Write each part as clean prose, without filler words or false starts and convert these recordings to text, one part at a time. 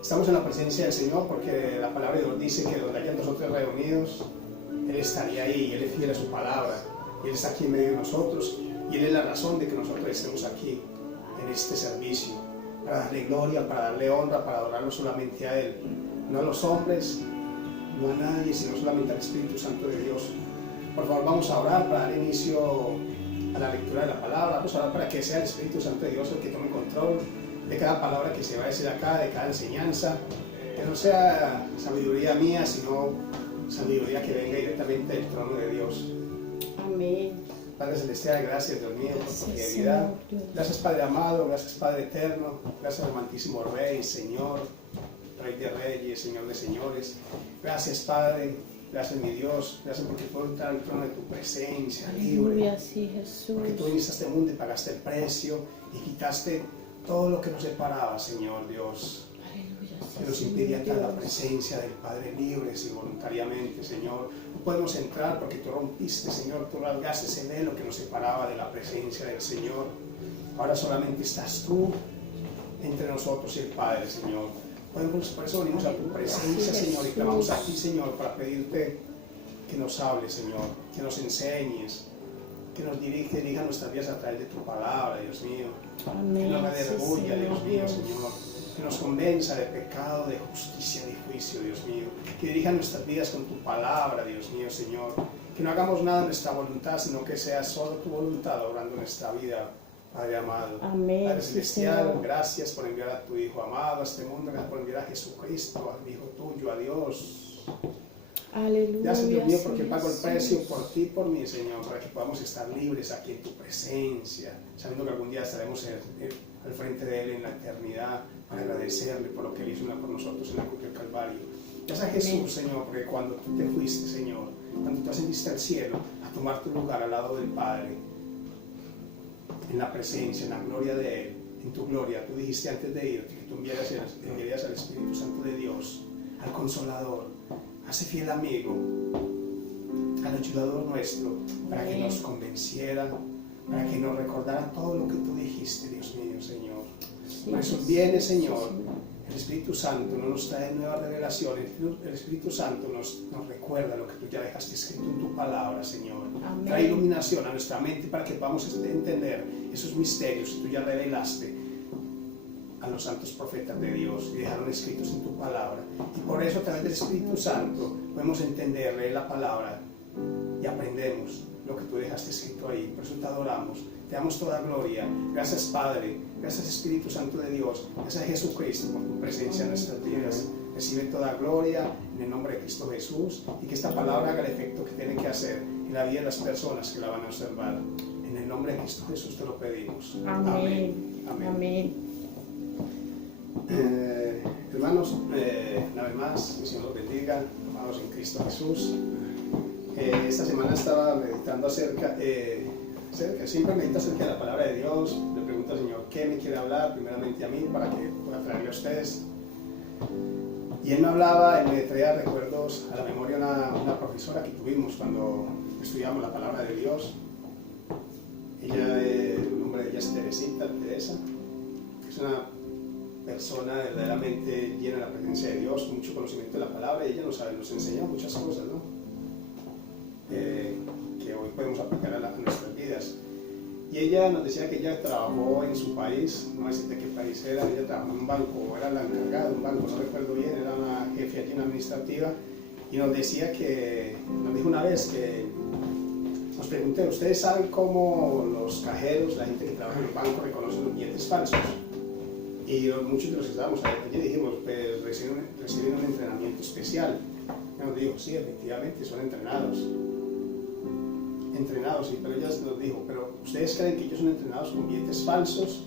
Estamos en la presencia del Señor porque la palabra de Dios dice que donde hayan nosotros reunidos, Él estaría ahí y Él es fiel a su palabra. Y Él está aquí en medio de nosotros y Él es la razón de que nosotros estemos aquí en este servicio, para darle gloria, para darle honra, para adorarlo solamente a Él, no a los hombres, no a nadie, sino solamente al Espíritu Santo de Dios. Por favor, vamos a orar para dar inicio a la lectura de la palabra. Vamos a orar para que sea el Espíritu Santo de Dios el que tome control de cada palabra que se va a decir acá, de cada enseñanza, que no sea sabiduría mía, sino sabiduría que venga directamente del trono de Dios. Amén. Padre Celestial, gracias Dios mío por tu Gracias, fidelidad. Señor Dios. Gracias Padre amado, gracias Padre eterno, gracias amantísimo Rey, Señor, Rey de Reyes, Señor de Señores. Gracias Padre, gracias mi Dios, gracias porque puedo entrar al trono de tu presencia libre. Aleluya, sí, Jesús. Porque tú viniste a este mundo y pagaste el precio y quitaste todo lo que nos separaba, Señor Dios, Aleluya, que nos sí, impedía Señor estar en la Dios. presencia del Padre libres y voluntariamente, Señor. No podemos entrar porque tú rompiste, Señor, tú rasgaste ese velo que nos separaba de la presencia del Señor. Ahora solamente estás tú entre nosotros y el Padre, Señor. Por eso venimos a tu presencia, Sí, Señor, y Jesús. clamamos a ti, Señor, para pedirte que nos hables, Señor, que nos enseñes, que nos dirija nuestras vidas a través de tu palabra, Dios mío. Que Amén. nos Sí, redarguya, Dios mío, Dios. Señor. Que nos convenza de pecado, de justicia, de juicio, Dios mío. Que dirija nuestras vidas con tu palabra, Dios mío, Señor. Que no hagamos nada de nuestra voluntad, sino que sea solo tu voluntad obrando nuestra vida, Padre amado. Amén. Padre Sí, Celestial, Señor. gracias por enviar a tu Hijo amado a este mundo, gracias por enviar a Jesucristo, al Hijo tuyo, a Dios. Aleluya. Gracias, Dios mío, sí, porque pago el Jesús. precio por ti y por mí, Señor, para que podamos estar libres aquí en tu presencia, sabiendo que algún día estaremos al frente de Él en la eternidad, para agradecerle por lo que Él hizo por nosotros en la cruz del Calvario. Gracias a Jesús, Señor, porque cuando tú te fuiste, Señor, cuando tú ascendiste al cielo a tomar tu lugar al lado del Padre, en la presencia, en la gloria de Él, en tu gloria, tú dijiste antes de irte que tú enviarías al Espíritu Santo de Dios, al Consolador, a ese fiel amigo, al ayudador nuestro, para que nos convenciera, para que nos recordara todo lo que tú dijiste, Dios mío, Señor. Sí, Por eso Jesús, viene, sí, Señor, el Espíritu Santo no nos trae nuevas revelaciones, el Espíritu Santo nos recuerda lo que tú ya dejaste escrito en tu palabra, Señor. Amén. Trae iluminación a nuestra mente para que podamos entender esos misterios que tú ya revelaste a los santos profetas de Dios y dejaron escritos en tu palabra. Y por eso a través del Espíritu Santo podemos entender, leer la palabra y aprendemos lo que tú dejaste escrito ahí. Por eso te adoramos, te damos toda gloria. Gracias Padre, gracias Espíritu Santo de Dios, gracias Jesucristo por tu presencia en nuestras vidas. Recibe toda gloria en el nombre de Cristo Jesús y que esta palabra haga el efecto que tiene que hacer en la vida de las personas que la van a observar. En el nombre de Cristo Jesús te lo pedimos. Amén. Amén. Amén. Hermanos, una vez más, que el Señor los bendiga, amados en Cristo Jesús. Esta semana estaba meditando siempre medito acerca de la palabra de Dios. Le pregunto al Señor qué me quiere hablar, primeramente a mí, para que pueda traerle a ustedes. Y Él me traía recuerdos a la memoria una profesora que tuvimos cuando estudiamos la palabra de Dios. El nombre de ella es Teresa, que es una persona verdaderamente llena de la presencia de Dios, con mucho conocimiento de la palabra, y ella nos enseña muchas cosas, ¿no? Que hoy podemos aplicar a nuestras vidas. Y ella nos decía que ella trabajó en su país, no sé de qué país era, ella trabajó en un banco, era la encargada de un banco, no recuerdo bien, era una jefe allí, una administrativa, y nos decía nos dijo una vez que nos pregunté, ¿ustedes saben cómo los cajeros, la gente que trabaja en el banco, reconocen los billetes falsos? Y muchos de los que estábamos allí dijimos, pues reciben un entrenamiento especial. Y nos dijo, sí, efectivamente, son entrenados, sí, pero ella nos dijo, pero ¿ustedes creen que ellos son entrenados con billetes falsos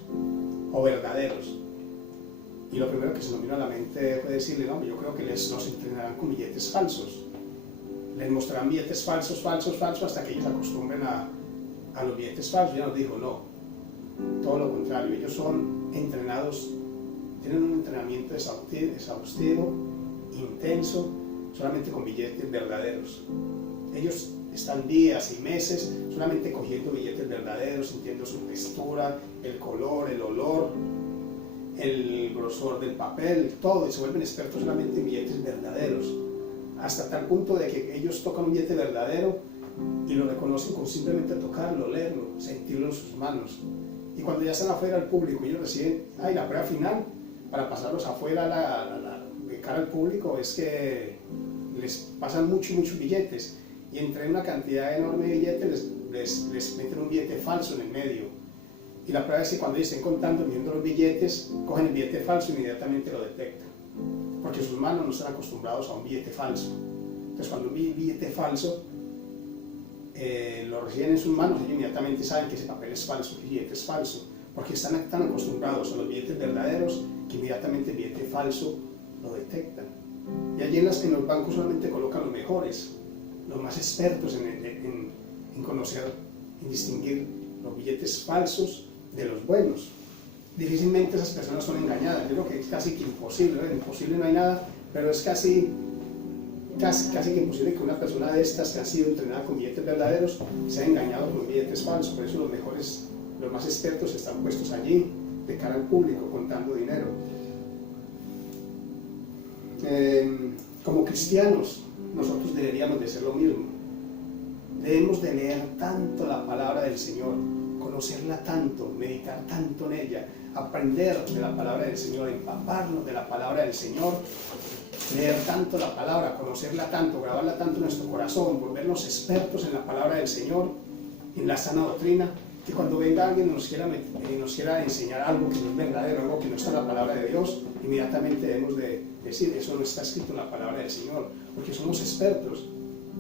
o verdaderos? Y lo primero que se nos vino a la mente fue decirle, no, yo creo que los entrenarán con billetes falsos. Les mostrarán billetes falsos, hasta que ellos se acostumbren a los billetes falsos. Ella nos dijo, no, todo lo contrario, ellos son entrenados, tienen un entrenamiento exhaustivo, intenso, solamente con billetes verdaderos. Ellos están días y meses solamente cogiendo billetes verdaderos, sintiendo su textura, el color, el olor, el grosor del papel, todo, y se vuelven expertos solamente en billetes verdaderos, hasta tal punto de que ellos tocan un billete verdadero y lo reconocen con simplemente tocarlo, leerlo, sentirlo en sus manos. Y cuando ya están afuera al público, ellos reciben, la prueba final, para pasarlos afuera de cara al público, es que les pasan muchos billetes, y entre una cantidad enorme de billetes les meten un billete falso en el medio. Y la prueba es que cuando ellos estén contando, viendo los billetes, cogen el billete falso e inmediatamente lo detectan, porque sus manos no están acostumbrados a un billete falso. Entonces cuando un billete falso lo reciben en sus manos, ellos inmediatamente saben que ese papel es falso, que el billete es falso, porque están tan acostumbrados a los billetes verdaderos que inmediatamente el billete falso lo detectan. Y allí en los bancos solamente colocan los mejores, los más expertos en conocer, en distinguir los billetes falsos de los buenos. Difícilmente esas personas son engañadas. Yo creo que es casi que imposible, ¿verdad? Imposible no hay nada, pero es casi que imposible que una persona de estas que ha sido entrenada con billetes verdaderos sea engañado con billetes falsos. Por eso los mejores, los más expertos están puestos allí de cara al público contando dinero. Como cristianos nosotros deberíamos de hacer lo mismo. Debemos de leer tanto la palabra del Señor, conocerla tanto, meditar tanto en ella, aprender de la palabra del Señor, empaparnos de la palabra del Señor, leer tanto la palabra, conocerla tanto, grabarla tanto en nuestro corazón, volvernos expertos en la palabra del Señor, en la sana doctrina, que cuando venga alguien y nos quiera enseñar algo que no es verdadero, algo que no está en la palabra de Dios, inmediatamente debemos de decir, eso no está escrito en la palabra del Señor, porque somos expertos.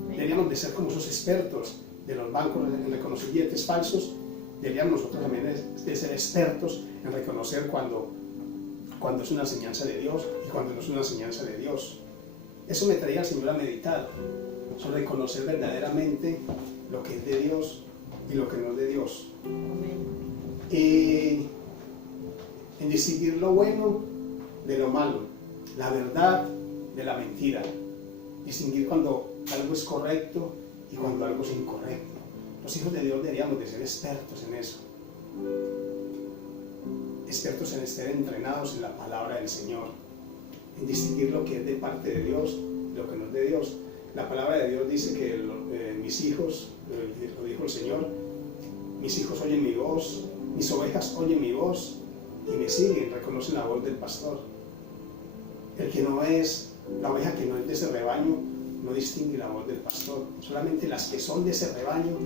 Deberíamos de ser como esos expertos de los bancos en reconocer billetes falsos. Deberíamos nosotros también de ser expertos en reconocer cuando es una enseñanza de Dios y cuando no es una enseñanza de Dios. Eso me traía al Señor a meditar sobre reconocer verdaderamente lo que es de Dios y lo que no es de Dios. Y en distinguir lo bueno de lo malo, la verdad de la mentira, distinguir cuando algo es correcto y cuando algo es incorrecto. Los hijos de Dios deberíamos de ser expertos en eso, expertos en estar entrenados en la palabra del Señor, en distinguir lo que es de parte de Dios y lo que no es de Dios. La palabra de Dios dice que mis hijos, lo dijo el Señor, mis hijos oyen mi voz, mis ovejas oyen mi voz y me siguen, reconocen la voz del pastor. El que no es, la oveja que no es de ese rebaño, no distingue la voz del pastor. Solamente las que son de ese rebaño,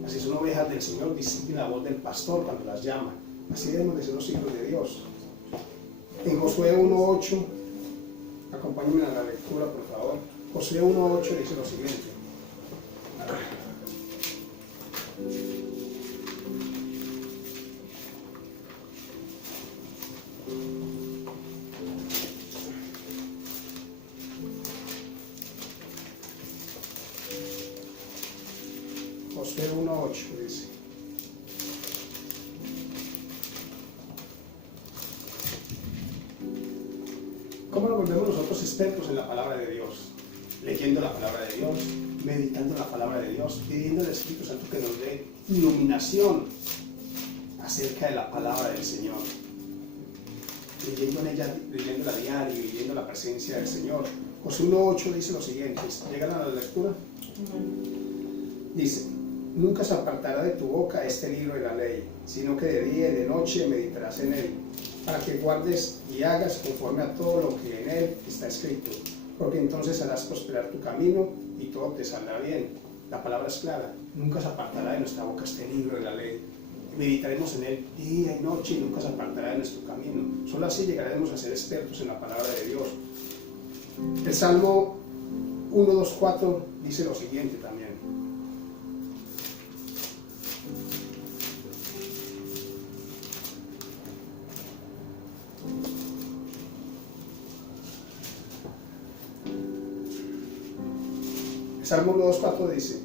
las que son ovejas del Señor, distinguen la voz del pastor cuando las llama. Así debemos de ser los hijos de Dios. En Josué 1:8, acompáñenme a la lectura, por favor. Josué 1:8 dice lo siguiente. Josué 1:8 dice: ¿cómo nos volvemos nosotros expertos en la palabra de Dios? Leyendo la palabra de Dios, meditando en la palabra de Dios, pidiendo al Espíritu Santo que nos dé iluminación acerca de la palabra del Señor, leyendo en ella, leyéndola a diario, viviendo la presencia del Señor. Josué 1:8 dice lo siguiente, ¿llegan a la lectura? Dice: nunca se apartará de tu boca este libro de la ley, sino que de día y de noche meditarás en él, para que guardes y hagas conforme a todo lo que en él está escrito, porque entonces harás prosperar tu camino y todo te saldrá bien. La palabra es clara, nunca se apartará de nuestra boca este libro de la ley. Meditaremos en él día y noche y nunca se apartará de nuestro camino. Solo así llegaremos a ser expertos en la palabra de Dios. El Salmo 1:2-4 dice lo siguiente también: el Salmo 1:2-4 dice: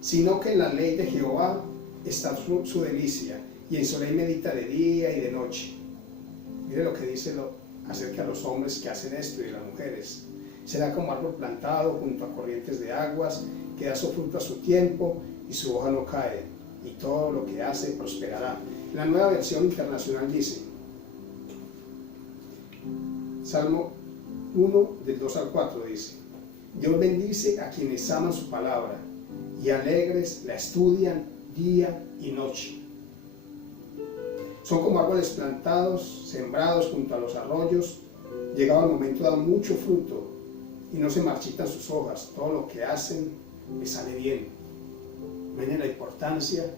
sino que en la ley de Jehová está su delicia, y en su ley medita de día y de noche. Mire lo que dice acerca de los hombres que hacen esto y de las mujeres. Será como árbol plantado junto a corrientes de aguas, que da su fruto a su tiempo y su hoja no cae, y todo lo que hace prosperará. La Nueva Versión Internacional dice: Salmo 1, del 2 al 4 dice: Dios bendice a quienes aman su palabra y alegres la estudian día y noche. Son como árboles plantados, sembrados junto a los arroyos. Llegado el momento dan mucho fruto y no se marchitan sus hojas. Todo lo que hacen les sale bien. Miren la importancia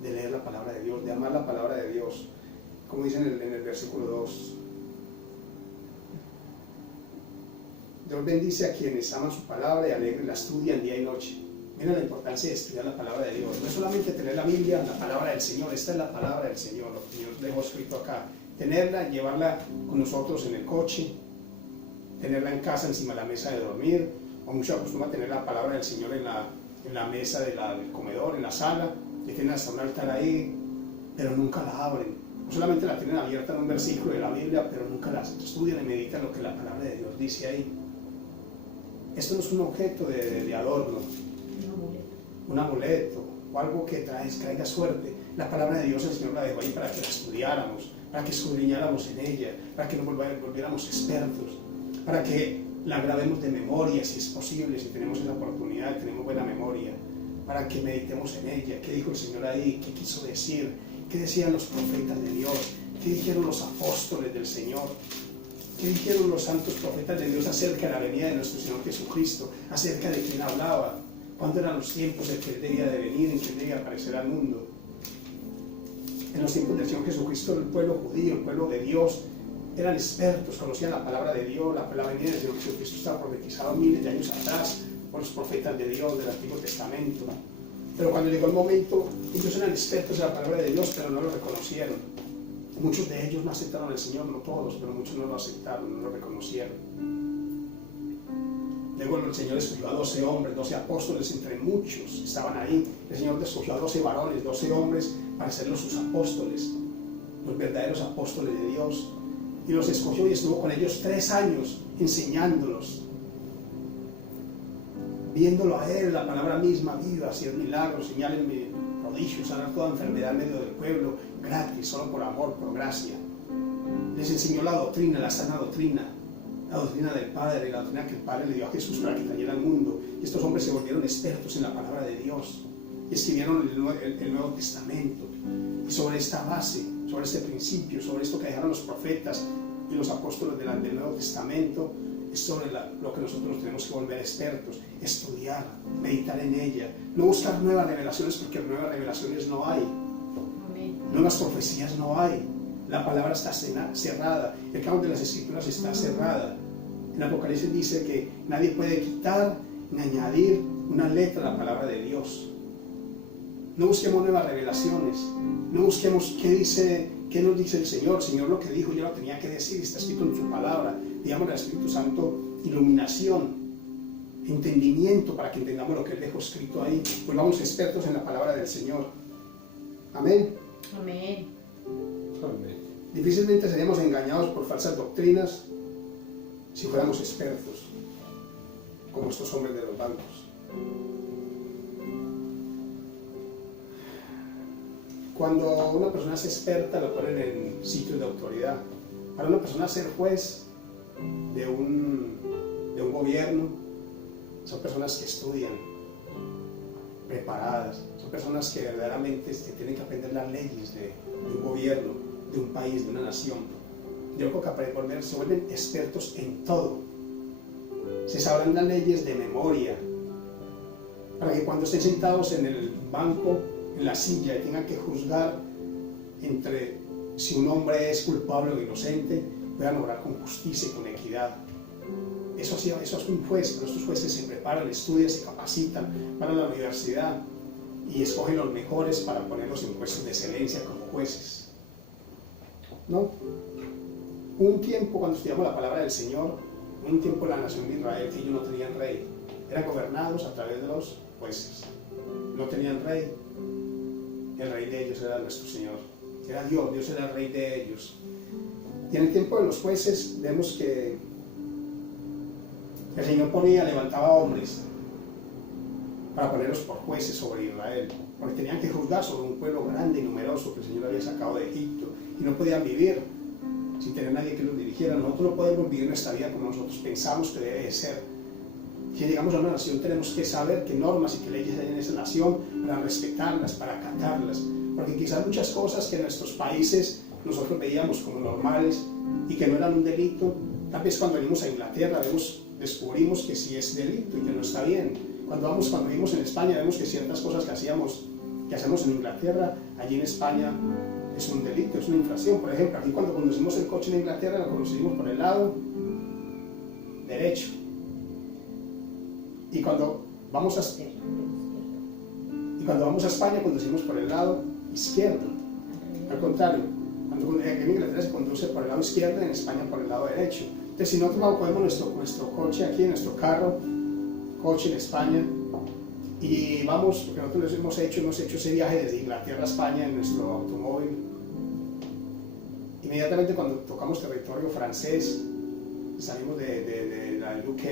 de leer la palabra de Dios, de amar la palabra de Dios. Como dice en el versículo 2. Dios bendice a quienes aman su palabra y alegres la estudian día y noche. Miren la importancia de estudiar la palabra de Dios. No es solamente tener la Biblia, la palabra del Señor. Esta es la palabra del Señor, lo que Dios dejó escrito acá. Tenerla, llevarla con nosotros en el coche, tenerla en casa encima de la mesa de dormir, o muchos acostumbran a tener la palabra del Señor en la mesa del comedor, en la sala, que tienen hasta un altar ahí, pero nunca la abren. No solamente la tienen abierta en un versículo de la Biblia, pero nunca la estudian y meditan lo que la palabra de Dios dice ahí. Esto no es un objeto de adorno, un amuleto o algo que traiga suerte. La palabra de Dios el Señor la dejó ahí para que la estudiáramos, para que escudriñáramos en ella, para que nos volviéramos expertos, para que la grabemos de memoria si es posible, si tenemos esa oportunidad, tenemos buena memoria, para que meditemos en ella. ¿Qué dijo el Señor ahí? ¿Qué quiso decir? ¿Qué decían los profetas de Dios? ¿Qué dijeron los apóstoles del Señor? ¿Qué dijeron los santos profetas de Dios acerca de la venida de nuestro Señor Jesucristo? Acerca de quién hablaba, cuándo eran los tiempos en que Él debía de venir, en que Él debía aparecer al mundo. En los tiempos del Señor Jesucristo, el pueblo judío, el pueblo de Dios, eran expertos, conocían la palabra de Dios. La venida del Señor Jesucristo estaba profetizado miles de años atrás por los profetas de Dios del Antiguo Testamento. Pero cuando llegó el momento, ellos eran expertos en la palabra de Dios, pero no lo reconocieron. Muchos de ellos no aceptaron al Señor, no todos, pero muchos no lo aceptaron, no lo reconocieron. Luego el Señor escogió a 12 hombres, 12 apóstoles, entre muchos estaban ahí. El Señor escogió a 12 varones, 12 hombres para serlos sus apóstoles, los verdaderos apóstoles de Dios. Y los escogió y estuvo con ellos 3 años enseñándolos, viéndolo a Él, la palabra misma viva, hacer milagros, señales, prodigios, sanar toda enfermedad en medio del pueblo, gratis, solo por amor, por gracia. Les enseñó la doctrina, la sana doctrina, la doctrina del Padre, la doctrina que el Padre le dio a Jesús para que trayera al mundo. Y estos hombres se volvieron expertos en la palabra de Dios y escribieron el Nuevo Testamento. Y sobre esta base, sobre este principio, sobre esto que dejaron los profetas y los apóstoles del Nuevo Testamento, es sobre lo que nosotros tenemos que volver expertos, estudiar, meditar en ella, no buscar nuevas revelaciones, porque nuevas revelaciones no hay. Amén. Nuevas profecías no hay. La palabra está cerrada, el campo de las Escrituras está cerrada. En Apocalipsis dice que nadie puede quitar ni añadir una letra a la palabra de Dios. No busquemos nuevas revelaciones, no busquemos qué nos dice el Señor. El Señor lo que dijo ya lo tenía que decir, está escrito en su palabra. Digamos al Espíritu Santo iluminación, entendimiento para que entendamos lo que Él dejó escrito ahí. Volvamos expertos en la palabra del Señor. Amén. Amén. Amén. Difícilmente seríamos engañados por falsas doctrinas si fuéramos expertos, como estos hombres de los bancos. Cuando una persona es experta, lo ponen en sitios de autoridad. Para una persona ser juez de un gobierno, son personas que estudian, preparadas, son personas que verdaderamente tienen que aprender las leyes de un gobierno, de un país, de una nación. Yo creo que se vuelven expertos en todo. Se sabrán las leyes de memoria, para que cuando estén sentados en el banco, en la silla, y tengan que juzgar entre si un hombre es culpable o inocente, puedan obrar con justicia y con equidad. Eso es un juez, pero estos jueces se preparan, estudian, se capacitan, van a la universidad y escogen los mejores para ponerlos en puestos de excelencia como jueces. ¿No? Un tiempo cuando estudiamos la palabra del Señor, un tiempo en la nación de Israel que ellos no tenían rey, eran gobernados a través de los jueces, no tenían rey. El rey de ellos era nuestro Señor, era Dios, Dios era el rey de ellos. Y en el tiempo de los jueces vemos que el Señor levantaba hombres para ponerlos por jueces sobre Israel, porque tenían que juzgar sobre un pueblo grande y numeroso que el Señor había sacado de Egipto, y no podían vivir sin tener nadie que los dirigiera. Nosotros no podemos vivir nuestra vida como nosotros pensamos que debe de ser. Si llegamos a una nación tenemos que saber qué normas y qué leyes hay en esa nación para respetarlas, para acatarlas, porque quizás muchas cosas que en nuestros países nosotros veíamos como normales y que no eran un delito, tal vez cuando venimos a Inglaterra descubrimos que sí es delito y que no está bien. Cuando vivimos en España vemos que ciertas cosas que hacemos en Inglaterra, allí en España es un delito, es una infracción. Por ejemplo, aquí cuando conducimos el coche en Inglaterra lo conducimos por el lado derecho. Y cuando vamos a España conducimos por el lado izquierdo. Al contrario, cuando en Inglaterra se conduce por el lado izquierdo, en España por el lado derecho. Entonces, si nosotros cogemos nuestro coche aquí, nuestro carro, coche en España, y vamos, porque nosotros hemos hecho ese viaje desde Inglaterra a España en nuestro automóvil, inmediatamente cuando tocamos territorio francés, salimos de la UK,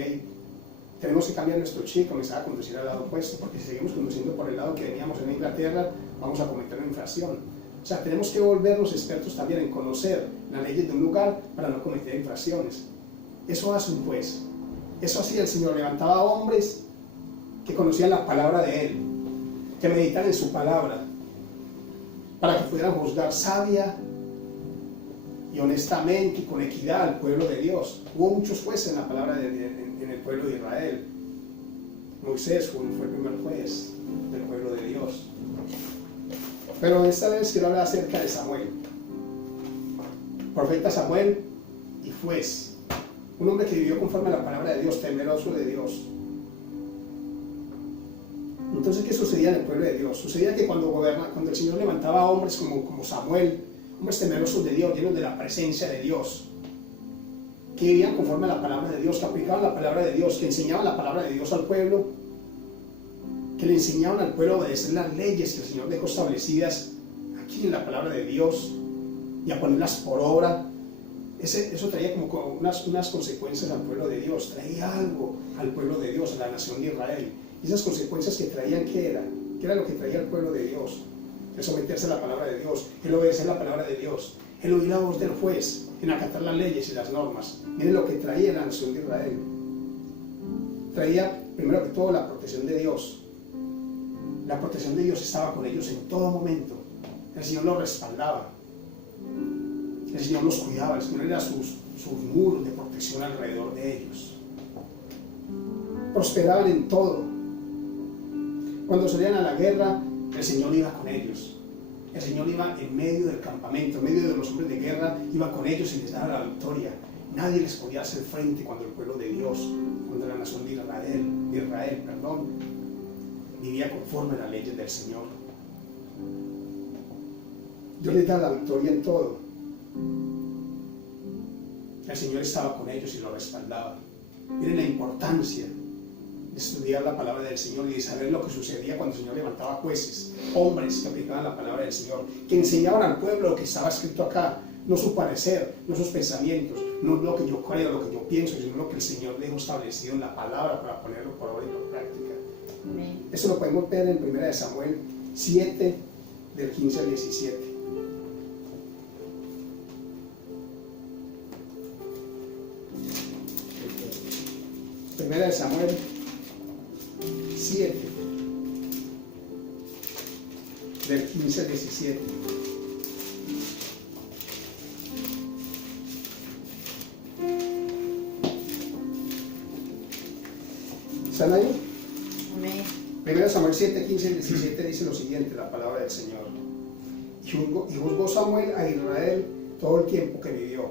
tenemos que cambiar nuestro chip y comenzar a conducir al lado opuesto, porque si seguimos conduciendo por el lado que veníamos en Inglaterra, vamos a cometer una infracción. O sea, tenemos que volvernos expertos también en conocer las leyes de un lugar para no cometer infracciones. Eso hace un juez. Eso hacía el Señor, levantaba hombres que conocían la palabra de Él, que meditaran en su palabra, para que pudieran juzgar sabia y honestamente y con equidad al pueblo de Dios. Hubo muchos jueces en la palabra en el pueblo de Israel. Moisés fue el primer juez del pueblo de Dios. Pero esta vez quiero hablar acerca de Samuel, profeta Samuel y juez, un hombre que vivió conforme a la palabra de Dios, temeroso de Dios. Entonces, ¿qué sucedía en el pueblo de Dios? Sucedía que cuando el Señor levantaba hombres como Samuel, hombres temerosos de Dios, llenos de la presencia de Dios, que vivían conforme a la palabra de Dios, que aplicaban la palabra de Dios, que enseñaban la palabra de Dios al pueblo, que le enseñaban al pueblo a obedecer las leyes que el Señor dejó establecidas aquí en la palabra de Dios y a ponerlas por obra. Eso traía como unas consecuencias al pueblo de Dios, traía algo al pueblo de Dios, a la nación de Israel. Y esas consecuencias que traían, ¿qué era? ¿Qué era lo que traía el pueblo de Dios? El someterse a la palabra de Dios, el obedecer la palabra de Dios, el oír la voz del juez, en acatar las leyes y las normas. Miren lo que traía la nación de Israel. Traía, primero que todo, la protección de Dios. La protección de Dios estaba con ellos en todo momento. El Señor los respaldaba. El Señor los cuidaba. El Señor era sus muros de protección alrededor de ellos. Prosperaban en todo. Cuando salían a la guerra, el Señor iba con ellos. El Señor iba en medio del campamento, en medio de los hombres de guerra, iba con ellos y les daba la victoria. Nadie les podía hacer frente cuando el pueblo de Dios, cuando la nación de Israel, vivía conforme a las leyes del Señor. Dios les da la victoria en todo. El Señor estaba con ellos y los respaldaba. Miren la importancia de estudiar la palabra del Señor y de saber lo que sucedía cuando el Señor levantaba jueces, hombres que aplicaban la palabra del Señor, que enseñaban al pueblo lo que estaba escrito acá, no su parecer, no sus pensamientos, no lo que yo creo, lo que yo pienso, sino lo que el Señor dejó establecido en la palabra para ponerlo por obra y por práctica. Amén. Eso lo podemos ver en 1 Samuel 7, del 15 al 17. Primera de Samuel 7, del 15 al 17. ¿Están ahí? Amén. Primera de Samuel 7, 15 y 17 dice lo siguiente, la palabra del Señor. Y juzgó Samuel a Israel todo el tiempo que vivió.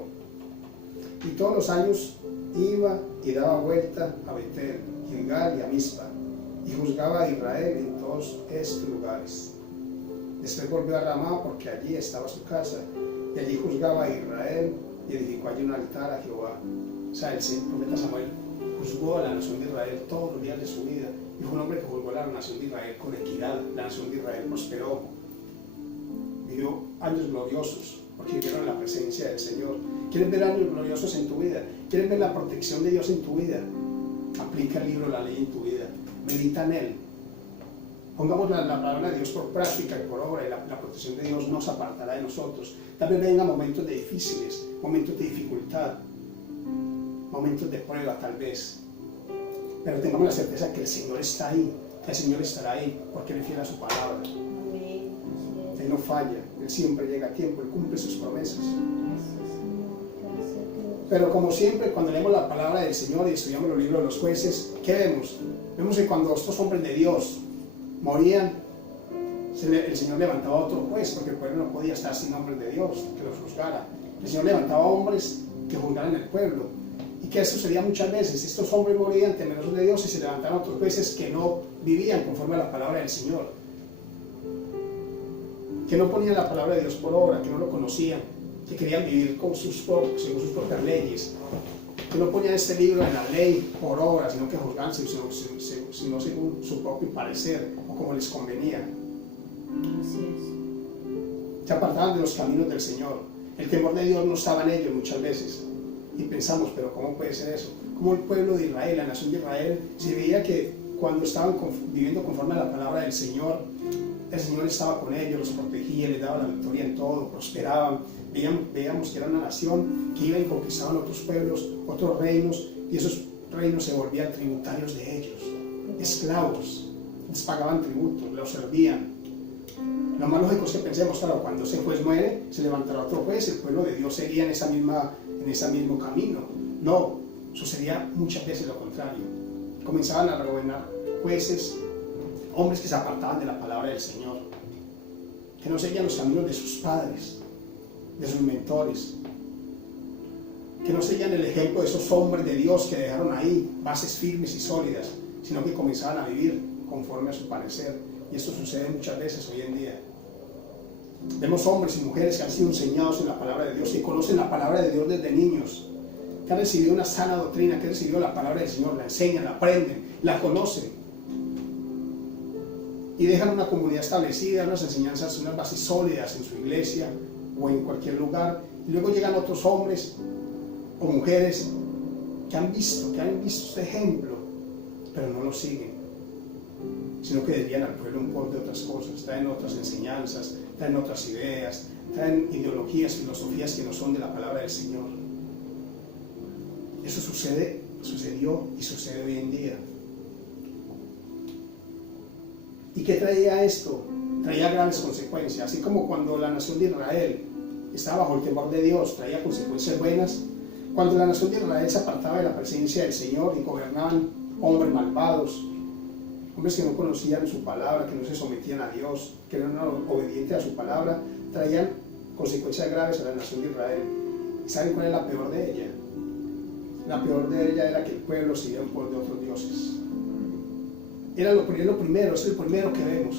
Y todos los años iba y daba vuelta a Betel, Gilgal y a Mizpa, y juzgaba a Israel en todos estos lugares. Después volvió a Ramá porque allí estaba su casa, y allí juzgaba a Israel y edificó allí un altar a Jehová. O sea, el profeta Samuel juzgó a la nación de Israel todos los días de su vida, y fue un hombre que juzgó a la nación de Israel con equidad. La nación de Israel prosperó, vivió años gloriosos, porque vivieron la presencia del Señor. ¿Quieres ver años gloriosos en tu vida? ¿Quieres ver la protección de Dios en tu vida? Aplica el libro de la ley en tu vida. Medita en él. Pongamos la palabra de Dios por práctica y por obra, y la protección de Dios nos apartará de nosotros. Tal vez vengan momentos difíciles, momentos de dificultad, momentos de prueba tal vez, pero tengamos la certeza que el Señor está ahí, que el Señor estará ahí, porque Él es fiel a su palabra. Amén. Así es. Él no falla, Él siempre llega a tiempo, Él cumple sus promesas. Gracias, Señor. Gracias, Dios. Pero como siempre, cuando leemos la palabra del Señor y estudiamos los libros de los jueces, ¿qué vemos? Vemos que cuando estos hombres de Dios morían, el Señor levantaba a otro juez, porque el pueblo no podía estar sin hombres de Dios que los juzgara. El Señor levantaba hombres que juzgaran el pueblo. ¿Y qué sucedía muchas veces? Estos hombres morían temerosos de Dios y se levantaban otros jueces que no vivían conforme a la palabra del Señor, que no ponían la palabra de Dios por obra, que no lo conocían, que querían vivir según sus propias leyes, que no ponían este libro en la ley por obra, sino que juzgaban sino según su propio parecer o como les convenía. Así es. Se apartaban de los caminos del Señor. El temor de Dios no estaba en ellos muchas veces. Y pensamos, pero ¿cómo puede ser eso? ¿Cómo el pueblo de Israel, la nación de Israel, se veía que cuando estaban viviendo conforme a la palabra del Señor, el Señor estaba con ellos, los protegía, les daba la victoria en todo, prosperaban? Veíamos que era una nación que iba y conquistaban otros pueblos, otros reinos, y esos reinos se volvían tributarios de ellos, esclavos, les pagaban tributos, los servían. Lo más lógico es que pensemos, claro, cuando ese juez muere, se levantará otro juez, el pueblo de Dios seguía en ese mismo camino. No, sucedía muchas veces lo contrario. Comenzaban a gobernar jueces, hombres que se apartaban de la palabra del Señor, que no seguían los caminos de sus padres, de sus mentores, que no seguían el ejemplo de esos hombres de Dios que dejaron ahí bases firmes y sólidas, sino que comenzaban a vivir conforme a su parecer. Y esto sucede muchas veces hoy en día. Vemos hombres y mujeres que han sido enseñados en la palabra de Dios, que conocen la palabra de Dios desde niños, que han recibido una sana doctrina, que han recibido la palabra del Señor, la enseñan, la aprenden, la conocen, y dejan una comunidad establecida, unas enseñanzas, unas bases sólidas en su iglesia o en cualquier lugar, y luego llegan otros hombres o mujeres que han visto este ejemplo, pero no lo siguen, sino que desvían al pueblo un poco de otras cosas, traen otras enseñanzas, traen otras ideas, traen ideologías, filosofías que no son de la palabra del Señor. Eso sucedió y sucede hoy en día. ¿Y qué traía esto? Traía grandes consecuencias, así como cuando la nación de Israel estaba bajo el temor de Dios, traía consecuencias buenas. Cuando la nación de Israel se apartaba de la presencia del Señor y gobernaban hombres malvados, hombres que no conocían su palabra, que no se sometían a Dios, que no eran obedientes a su palabra, traían consecuencias graves a la nación de Israel. ¿Y saben cuál es la peor de ella? La peor de ella era que el pueblo siguiera en pos de otros dioses. Era lo primero, es el primero que vemos.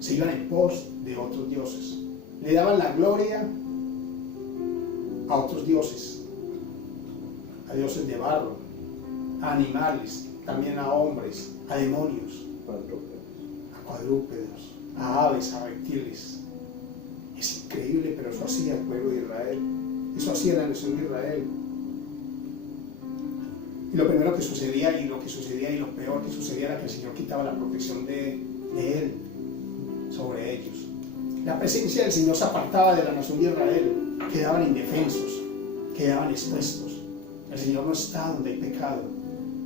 Se iban en pos de otros dioses. Le daban la gloria a otros dioses, a dioses de barro, a animales, también a hombres, a demonios, a cuadrúpedos, a aves, a reptiles. Es increíble, pero eso hacía el pueblo de Israel, eso hacía la nación de Israel. Y lo primero que sucedía, y lo peor que sucedía, era que el Señor quitaba la protección de Él sobre ellos. La presencia del Señor se apartaba de la nación de Israel, quedaban indefensos, quedaban expuestos. El Señor no está donde hay pecado.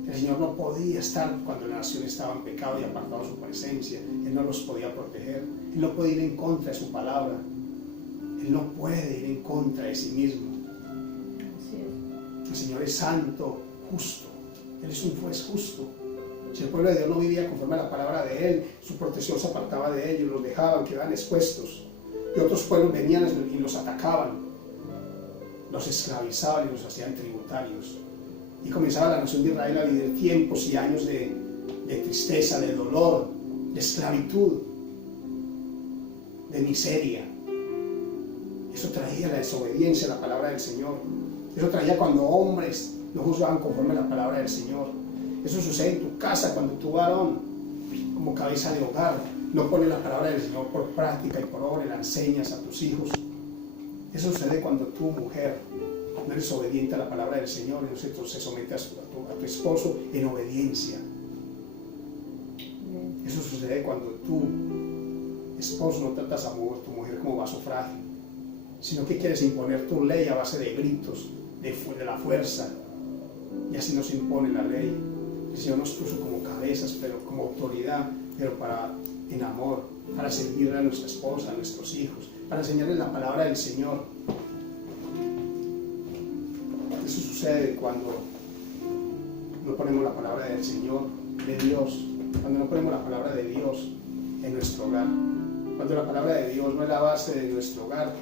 El Señor no podía estar cuando la nación estaba en pecado y apartado de su presencia. Él no los podía proteger. Él no podía ir en contra de su palabra. Él no puede ir en contra de sí mismo. El Señor es santo, justo. Él es un juez justo. Si el pueblo de Dios no vivía conforme a la palabra de Él, su protección se apartaba de ellos, los dejaban, quedaban expuestos. Y otros pueblos venían y los atacaban, los esclavizaban y los hacían tributarios. Y comenzaba la nación de Israel a vivir tiempos y años de tristeza, de dolor, de esclavitud, de miseria. Eso traía la desobediencia a la palabra del Señor. Eso traía cuando hombres no juzgaban conforme a la palabra del Señor. Eso sucede en tu casa cuando tu varón, como cabeza de hogar, no pone la palabra del Señor por práctica y por obra y la enseñas a tus hijos. Eso sucede cuando tu mujer no eres obediente a la palabra del Señor y se somete a tu esposo en obediencia. Eso sucede cuando tú, esposo, no tratas a tu mujer como vaso frágil, sino que quieres imponer tu ley a base de gritos, de la fuerza, y así nos impone la ley. El Señor nos puso como cabezas, pero como autoridad, pero en amor, para servir a nuestra esposa, a nuestros hijos, para enseñarles la palabra del Señor. Eso sucede cuando no ponemos la palabra del Señor, de Dios, cuando no ponemos la palabra de Dios en nuestro hogar. Cuando la palabra de Dios no es la base de nuestro hogar,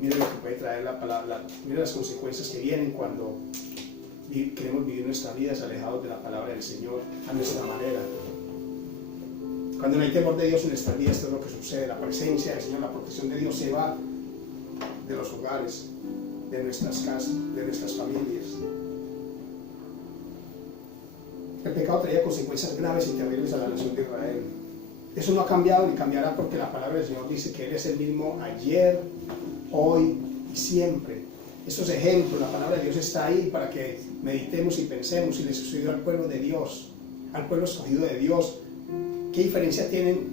mire lo que puede traer la palabra, mire las consecuencias que vienen cuando queremos vivir nuestras vidas alejados de la palabra del Señor a nuestra manera. Cuando no hay temor de Dios en nuestras vidas, esto es lo que sucede. La presencia del Señor, la protección de Dios se va de los hogares, de nuestras casas, de nuestras familias. El pecado traía consecuencias graves y terribles a la nación de Israel. Eso no ha cambiado ni cambiará, porque la palabra del Señor dice que Él es el mismo ayer, hoy y siempre. Estos ejemplos, la palabra de Dios está ahí para que meditemos y pensemos. Y le sucedió al pueblo de Dios, al pueblo escogido de Dios. ¿Qué diferencia tienen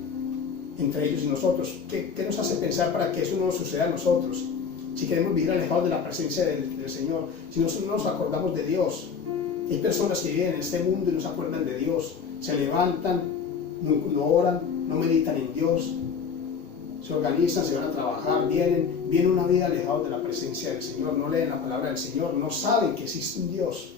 entre ellos y nosotros? ¿Qué nos hace pensar para que eso no nos suceda a nosotros? Si queremos vivir alejados de la presencia del Señor, si nosotros no nos acordamos de Dios. Hay personas que viven en este mundo y no se acuerdan de Dios. Se levantan, no oran, no meditan en Dios. Se organizan, se van a trabajar, vienen una vida alejados de la presencia del Señor, no leen la palabra del Señor, no saben que existe un Dios.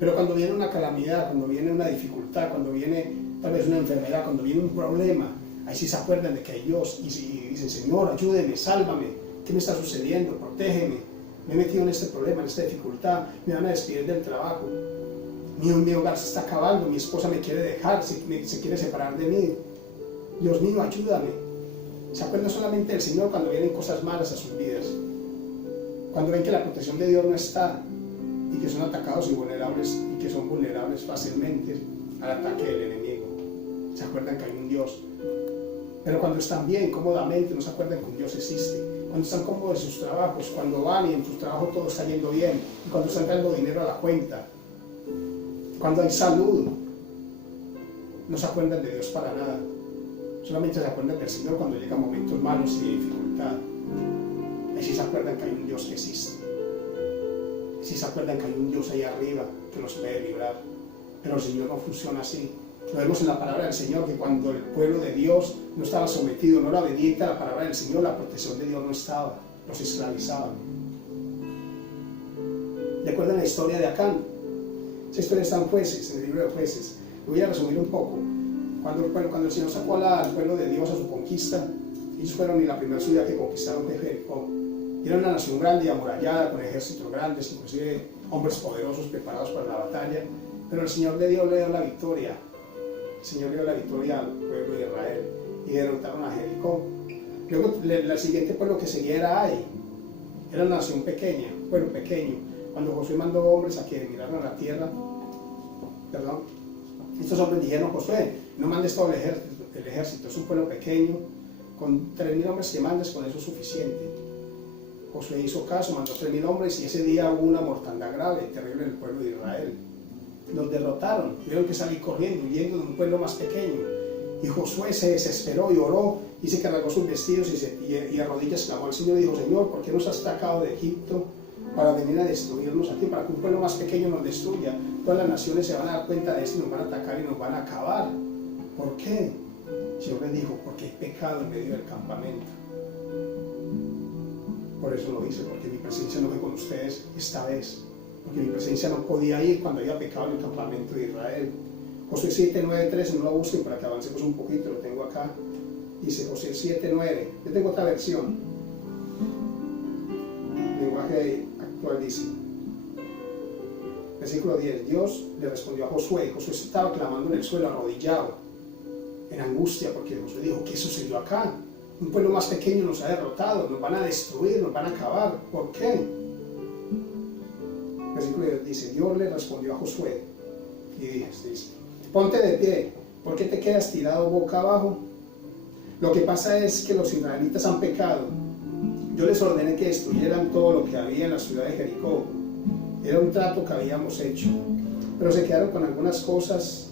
Pero cuando viene una calamidad, cuando viene una dificultad, cuando viene tal vez una enfermedad, cuando viene un problema, ahí sí se acuerdan de que hay Dios y dicen: Señor, ayúdeme, sálvame, ¿qué me está sucediendo? Protégeme, me he metido en este problema, en esta dificultad, me van a despedir del trabajo, mi hogar se está acabando, mi esposa me quiere dejar, se quiere separar de mí. Dios mío, ayúdame. Se acuerdan solamente del Señor cuando vienen cosas malas a sus vidas, cuando ven que la protección de Dios no está y que son atacados y vulnerables, y que son vulnerables fácilmente al ataque del enemigo. Se acuerdan que hay un Dios. Pero cuando están bien, cómodamente, no se acuerdan que un Dios existe. Cuando están cómodos en sus trabajos, cuando van y en sus trabajos todo está yendo bien, y cuando están dando dinero a la cuenta, cuando hay salud, no se acuerdan de Dios para nada. Solamente se acuerdan del Señor cuando llegan momentos malos y de dificultad. Ahí sí se acuerdan que hay un Dios que existe. Ahí sí se acuerdan que hay un Dios ahí arriba que los puede librar. Pero el Señor no funciona así. Lo vemos en la palabra del Señor, que cuando el pueblo de Dios no estaba sometido, no era obediente a la palabra del Señor, la protección de Dios no estaba. Los esclavizaban. ¿Recuerdan la historia de Acán? Esa historia está en Jueces, en el libro de Jueces. Lo voy a resumir un poco. Cuando el Señor sacó al pueblo de Dios a su conquista, ellos fueron y la primera ciudad que conquistaron fue Jericó. Y era una nación grande y amurallada, con ejércitos grandes, inclusive hombres poderosos preparados para la batalla. Pero el Señor le dio la victoria. El Señor le dio la victoria al pueblo de Israel y derrotaron a Jericó. Luego el siguiente pueblo que seguía era Ai. Era una nación pequeña, un pueblo pequeño. Cuando Josué mandó hombres a que miraran a la tierra, estos hombres dijeron: Josué, no mandes todo el ejército, es un pueblo pequeño, con 3.000 hombres que mandes, con eso es suficiente. Josué hizo caso, mandó 3.000 hombres, y ese día hubo una mortandad grave, terrible en el pueblo de Israel. Los derrotaron, tuvieron que salir corriendo, huyendo de un pueblo más pequeño. Y Josué se desesperó y oró, dice que rasgó sus vestidos y a rodillas clamó al Señor y dijo: Señor, ¿por qué nos has sacado de Egipto para venir a destruirnos aquí, para que un pueblo más pequeño nos destruya? Todas las naciones se van a dar cuenta de esto y nos van a atacar y nos van a acabar. ¿Por qué? El Señor le dijo: porque hay pecado en medio del campamento. Por eso lo hice, porque mi presencia no fue con ustedes esta vez, porque mi presencia no podía ir cuando había pecado en el campamento de Israel. Josué 7:9-13, no lo busquen para que avancemos un poquito, lo tengo acá. Dice Josué 7:9, yo tengo otra versión. El lenguaje actual dice, versículo 10, Dios le respondió a Josué. Josué estaba clamando en el suelo, arrodillado, en angustia, porque Josué dijo: ¿qué sucedió acá? Un pueblo más pequeño nos ha derrotado, nos van a destruir, nos van a acabar. ¿Por qué? Versículo 10 dice, Dios le respondió a Josué y dice: ponte de pie, ¿por qué te quedas tirado boca abajo? Lo que pasa es que los israelitas han pecado. Yo les ordené que destruyeran todo lo que había en la ciudad de Jericó. Era un trato que habíamos hecho, pero se quedaron con algunas cosas,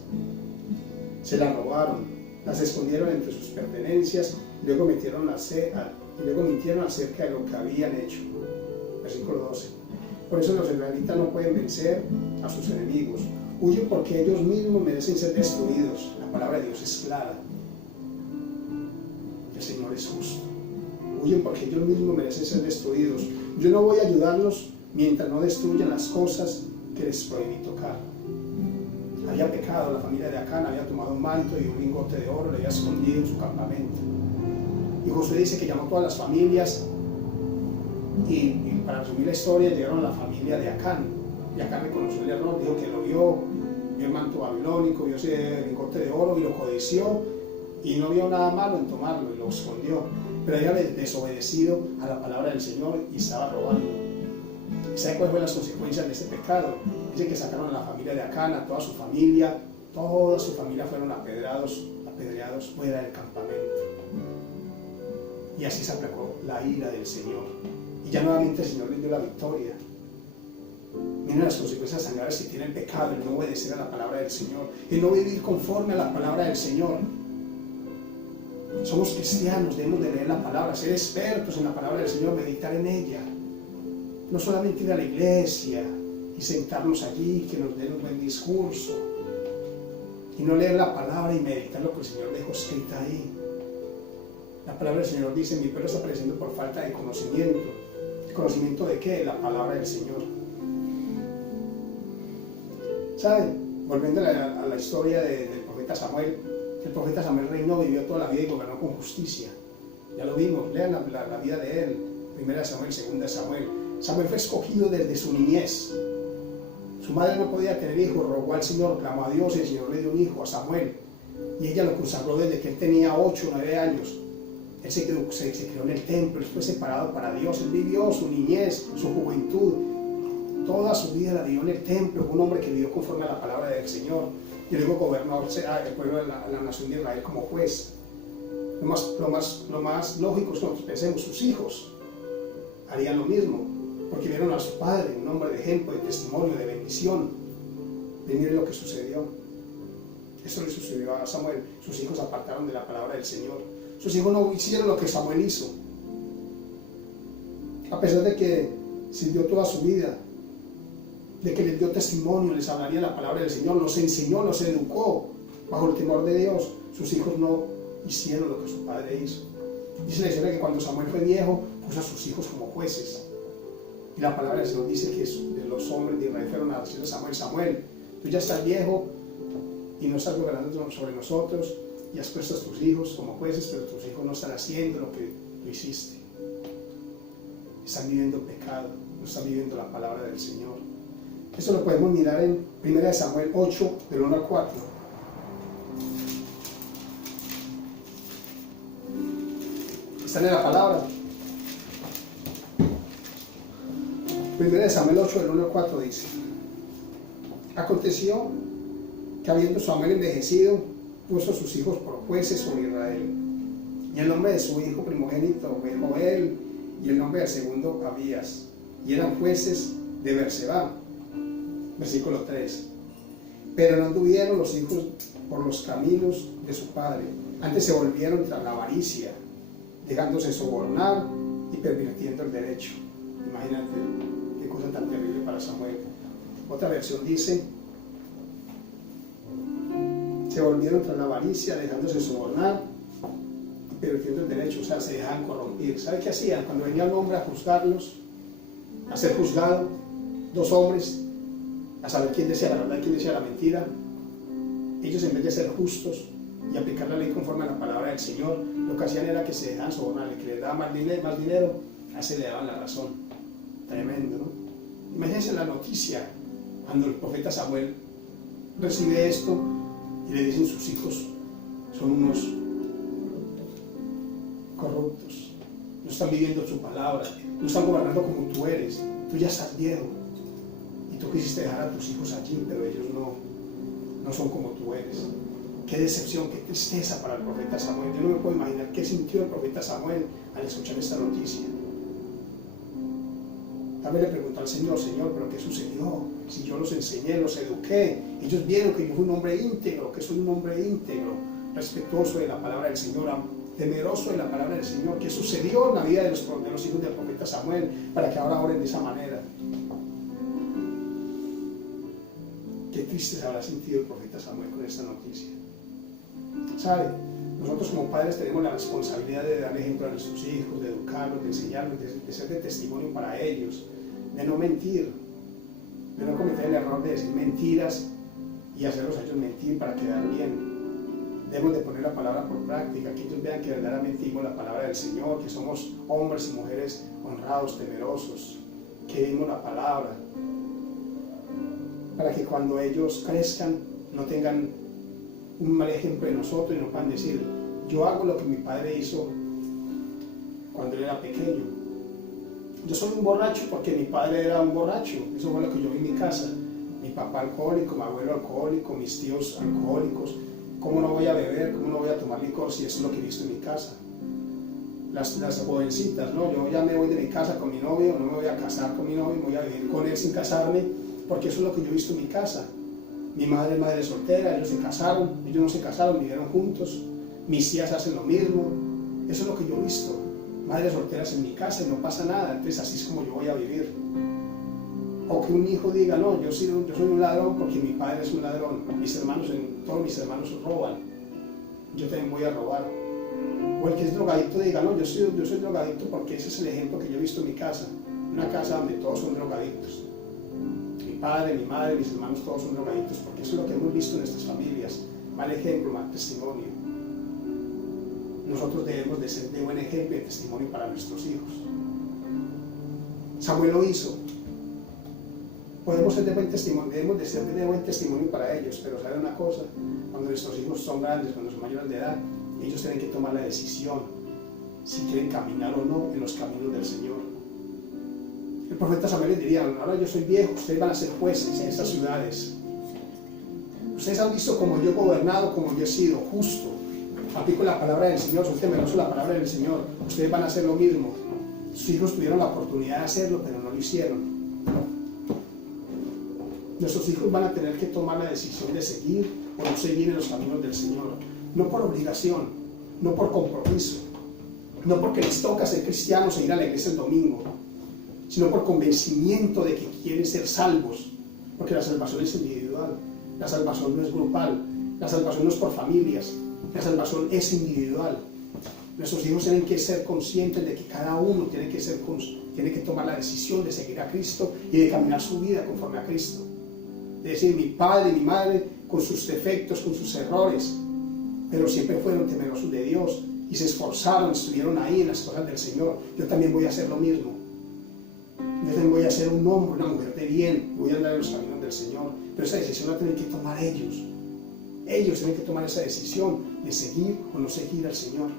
se las robaron. las escondieron entre sus pertenencias, y luego mintieron acerca de lo que habían hecho. Versículo 12. Por eso los israelitas no pueden vencer a sus enemigos. Huyen porque ellos mismos merecen ser destruidos. La palabra de Dios es clara. El Señor es justo. Huyen porque ellos mismos merecen ser destruidos. Yo no voy a ayudarlos mientras no destruyan las cosas que les prohibí tocar. Había pecado, la familia de Acán había tomado un manto y un lingote de oro, lo había escondido en su campamento. Y Josué dice que llamó a todas las familias y para resumir la historia llegaron a la familia de Acán. Y Acán reconoció el error, dijo que lo vio el manto babilónico, vio ese lingote de oro y lo codició y no vio nada malo en tomarlo y lo escondió. Pero había desobedecido a la palabra del Señor y estaba robando. ¿Sabe cuáles fueron las consecuencias de ese pecado? Dice que sacaron a la familia de Acán, a toda su familia fueron apedreados fuera del campamento. Y así se aplacó la ira del Señor. Y ya nuevamente el Señor les dio la victoria. Miren las consecuencias tan graves que tiene el pecado, el no obedecer a la palabra del Señor, el no vivir conforme a la palabra del Señor. Somos cristianos, debemos de leer la palabra, ser expertos en la palabra del Señor, meditar en ella. No solamente ir a la iglesia y sentarnos allí, que nos den un buen discurso, y no leer la palabra y meditar lo que el Señor dejó escrita ahí. La palabra del Señor dice: mi pueblo está pereciendo por falta de conocimiento. ¿El conocimiento de qué? La palabra del Señor. ¿Saben? Volviendo a la historia del profeta Samuel, el profeta Samuel reinó, vivió toda la vida y gobernó con justicia. Ya lo vimos, lean la vida de él. Primera Samuel, segunda Samuel. Samuel fue escogido desde su niñez. Su madre no podía tener hijos, rogó al Señor, clamó a Dios y el Señor le dio un hijo, a Samuel. Y ella lo consagró desde que él tenía 8 o 9 años. Él se crió en el templo, él fue separado para Dios. Él vivió su niñez, su juventud, toda su vida la vivió en el templo. Fue un hombre que vivió conforme a la palabra del Señor. Y luego gobernó el pueblo de la nación de Israel como juez. Lo más lógico es que nosotros pensemos, sus hijos harían lo mismo, porque vieron a su padre, un hombre de ejemplo, de testimonio, de bendición. Y miren lo que sucedió. Esto le sucedió a Samuel. Sus hijos apartaron de la palabra del Señor. Sus hijos no hicieron lo que Samuel hizo. A pesar de que sirvió toda su vida, de que les dio testimonio, les hablaría la palabra del Señor, los enseñó, los educó bajo el temor de Dios, sus hijos no hicieron lo que su padre hizo. Dice la historia que cuando Samuel fue viejo, puso a sus hijos como jueces. Y la palabra del Señor dice que de los hombres de Israel fueron a decirle a Samuel: Samuel, tú ya estás viejo y no estás gobernando sobre nosotros, y has puesto a tus hijos como jueces, pero tus hijos no están haciendo lo que tú hiciste. Están viviendo pecado, no están viviendo la palabra del Señor. Esto lo podemos mirar en 1 Samuel 8, del 1 al 4. Están en la palabra. 1 Samuel 8, del 1 al 4 dice: aconteció que habiendo Samuel envejecido, puso a sus hijos por jueces sobre Israel. Y el nombre de su hijo primogénito fue Joel, y el nombre del segundo Abías. Y eran jueces de Berseba. Versículo 3. Pero no anduvieron los hijos por los caminos de su padre, antes se volvieron tras la avaricia, dejándose sobornar y pervirtiendo el derecho. Imagínate qué cosa tan terrible para Samuel. Otra versión dice: se volvieron tras la avaricia, dejándose sobornar y pervirtiendo el derecho. O sea, se dejaban corromper. ¿Sabe qué hacían? Cuando venía un hombre a juzgarlos, a ser juzgado, 2 hombres, a saber quién decía la verdad y quién decía la mentira, ellos, en vez de ser justos y aplicar la ley conforme a la palabra del Señor, lo que hacían era que se dejaban sobornar. El que les daba más dinero, a ese le daban la razón. Tremendo, ¿no? Imagínense la noticia cuando el profeta Samuel recibe esto y le dicen: sus hijos son unos corruptos, no están viviendo su palabra, no están gobernando como tú eres, tú ya estás viejo y tú quisiste dejar a tus hijos allí, pero ellos no son como tú eres. Qué decepción, qué tristeza para el profeta Samuel. Yo no me puedo imaginar qué sintió el profeta Samuel al escuchar esta noticia. También le preguntó al Señor: Señor, ¿pero qué sucedió? Si yo los enseñé, los eduqué, ellos vieron que yo fui un hombre íntegro, que soy un hombre íntegro, respetuoso de la palabra del Señor, temeroso de la palabra del Señor, que sucedió en la vida de los hijos del profeta Samuel, para que ahora oren de esa manera. Qué triste se habrá sentido el profeta Samuel con esta noticia. ¿Sabe? Nosotros como padres tenemos la responsabilidad de dar ejemplo a nuestros hijos, de educarlos, de enseñarlos, de ser de testimonio para ellos, de no mentir, de no cometer el error de decir mentiras y hacerlos a ellos mentir para quedar bien. Debemos de poner la palabra por práctica, que ellos vean que verdaderamente dimos la palabra del Señor, que somos hombres y mujeres honrados, temerosos, que dimos la palabra, para que cuando ellos crezcan no tengan un mal ejemplo de nosotros y no puedan decir, yo hago lo que mi padre hizo cuando él era pequeño. Yo soy un borracho porque mi padre era un borracho, eso fue lo que yo vi en mi casa. Mi papá alcohólico, mi abuelo alcohólico, mis tíos alcohólicos. ¿Cómo no voy a beber? ¿Cómo no voy a tomar licor si eso es lo que he visto en mi casa? Las jovencitas, ¿no? Yo ya me voy de mi casa con mi novio, no me voy a casar con mi novio, me voy a vivir con él sin casarme, porque eso es lo que yo he visto en mi casa. Mi madre es madre soltera, ellos no se casaron, vivieron juntos. Mis tías hacen lo mismo. Eso es lo que yo he visto. Madres solteras en mi casa y no pasa nada, entonces así es como yo voy a vivir. O que un hijo diga, no, yo soy un ladrón porque mi padre es un ladrón, todos mis hermanos roban, yo también voy a robar. O el que es drogadicto diga, no, yo soy drogadicto porque ese es el ejemplo que yo he visto en mi casa, una casa donde todos son drogadictos. Mi padre, mi madre, mis hermanos todos son drogadictos, porque eso es lo que hemos visto en nuestras familias. Mal ejemplo, mal testimonio. Nosotros debemos de ser de buen ejemplo y de testimonio para nuestros hijos. Samuel lo hizo. Podemos ser de buen testimonio, debemos de ser de buen testimonio para ellos, pero ¿sabe una cosa? Cuando nuestros hijos son grandes, cuando son mayores de edad, ellos tienen que tomar la decisión si quieren caminar o no en los caminos del Señor. El profeta Samuel les diría, ahora yo soy viejo, ustedes van a ser jueces en estas ciudades. Ustedes han visto cómo yo he gobernado, cómo yo he sido justo. Aplico la palabra del Señor, soy temeroso de la palabra del Señor. Ustedes van a hacer lo mismo. Sus hijos tuvieron la oportunidad de hacerlo, pero no lo hicieron. Nuestros hijos van a tener que tomar la decisión de seguir o no seguir en los caminos del Señor. No por obligación, no por compromiso, no porque les toca ser cristianos e ir a la iglesia el domingo, sino por convencimiento de que quieren ser salvos, porque la salvación es individual, la salvación no es grupal, la salvación no es por familias, la salvación es individual. Nuestros hijos tienen que ser conscientes de que cada uno tiene que tomar la decisión de seguir a Cristo y de caminar su vida conforme a Cristo. Es decir, mi padre y mi madre, con sus defectos, con sus errores, pero siempre fueron temerosos de Dios y se esforzaron, estuvieron ahí en las cosas del Señor. Yo también voy a hacer lo mismo. Yo también voy a ser un hombre, una mujer de bien, voy a andar en los caminos del Señor. Pero esa decisión la tienen que tomar ellos. Ellos tienen que tomar esa decisión de seguir o no seguir al Señor.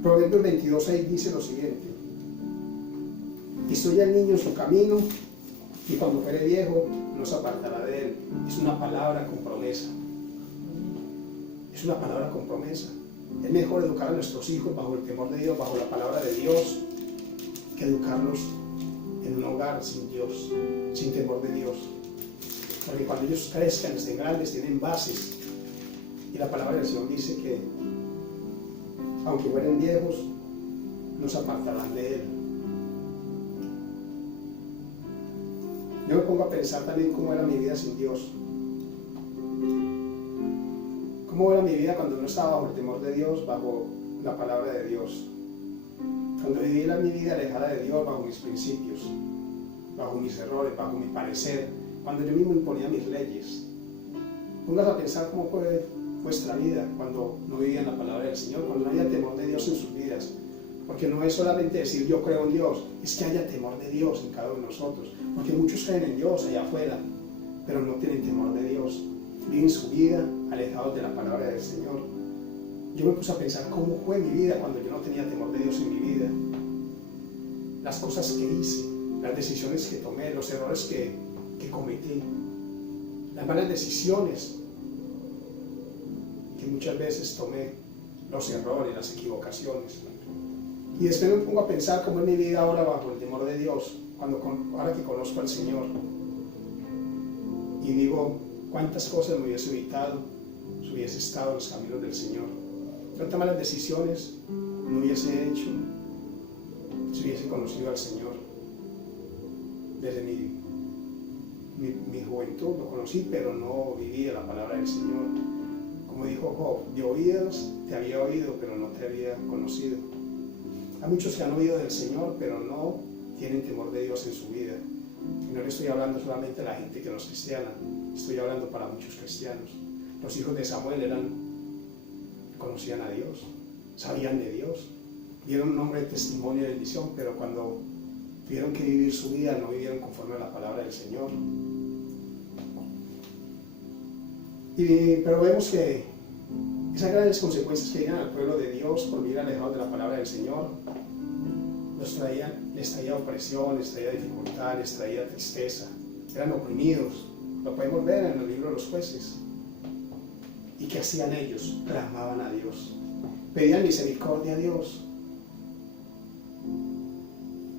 Proverbios 22:6 dice lo siguiente: instruye al niño en su camino, y cuando fuere viejo no se apartará de él. Es una palabra con promesa. Es una palabra con promesa. Es mejor educar a nuestros hijos bajo el temor de Dios, bajo la palabra de Dios, que educarlos en un hogar sin Dios, sin temor de Dios. Porque cuando ellos crezcan, estén grandes, tienen bases. Y la palabra del Señor dice que aunque fueren viejos, no se apartarán de él. Yo me pongo a pensar también cómo era mi vida sin Dios. Cómo era mi vida cuando no estaba bajo el temor de Dios, bajo la palabra de Dios. Cuando vivía mi vida alejada de Dios, bajo mis principios, bajo mis errores, bajo mi parecer, cuando yo mismo imponía mis leyes. Póngase a pensar cómo fue vuestra vida cuando no vivían la palabra del Señor, cuando no había temor de Dios en sus vidas. Porque no es solamente decir yo creo en Dios, es que haya temor de Dios en cada uno de nosotros. Porque muchos creen en Dios allá afuera, pero no tienen temor de Dios. Viven su vida alejados de la palabra del Señor. Yo me puse a pensar cómo fue mi vida cuando yo no tenía temor de Dios en mi vida. Las cosas que hice, las decisiones que tomé, los errores que cometí, las malas decisiones que muchas veces tomé, los errores, las equivocaciones. Y después me pongo a pensar cómo es mi vida ahora bajo el temor de Dios, ahora que conozco al Señor. Y digo, cuántas cosas me hubiese evitado si hubiese estado en los caminos del Señor. Tantas malas decisiones no hubiese hecho si hubiese conocido al Señor. Desde mi juventud lo conocí, pero no vivía la palabra del Señor. Como dijo Job, de oídas te había oído, pero no te había conocido. Hay muchos que han oído del Señor, pero no tienen temor de Dios en su vida. Y no le estoy hablando solamente a la gente que no es cristiana, estoy hablando para muchos cristianos. Los hijos de Samuel conocían a Dios, sabían de Dios, dieron un nombre de testimonio y de bendición, pero cuando tuvieron que vivir su vida no vivieron conforme a la palabra del Señor. Pero vemos que esas grandes consecuencias que llegan al pueblo de Dios por vivir alejados de la palabra del Señor les traía opresión, les traía dificultad, les traía tristeza, eran oprimidos. Lo podemos ver en el libro de los jueces. ¿Y qué hacían ellos? Clamaban a Dios, pedían misericordia a Dios,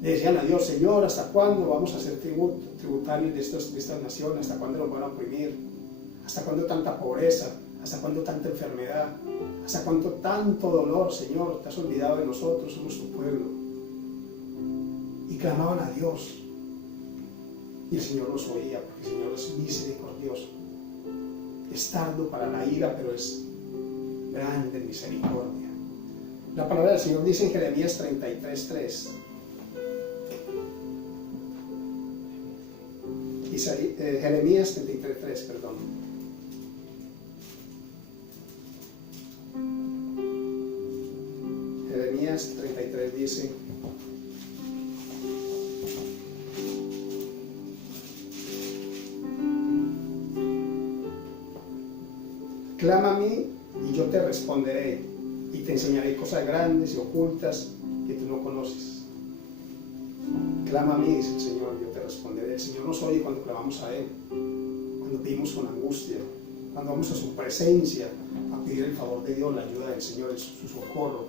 le decían a Dios: Señor, ¿hasta cuándo vamos a ser tributarios de estas naciones? ¿Hasta cuándo nos van a oprimir? ¿Hasta cuándo tanta pobreza? ¿Hasta cuándo tanta enfermedad? ¿Hasta cuánto tanto dolor, Señor? Te has olvidado de nosotros, somos tu pueblo. Y clamaban a Dios, y el Señor los oía, porque el Señor es misericordioso. Es tardo para la ira, pero es grande en misericordia. La palabra del Señor dice en Jeremías 33:3. Jeremías 33:3, perdón. Jeremías 33 dice: clama a mí y yo te responderé, y te enseñaré cosas grandes y ocultas que tú no conoces. Clama a mí, dice el Señor, yo te responderé. El Señor nos oye cuando clamamos a Él, cuando pedimos con angustia, cuando vamos a su presencia a pedir el favor de Dios, la ayuda del Señor, su socorro.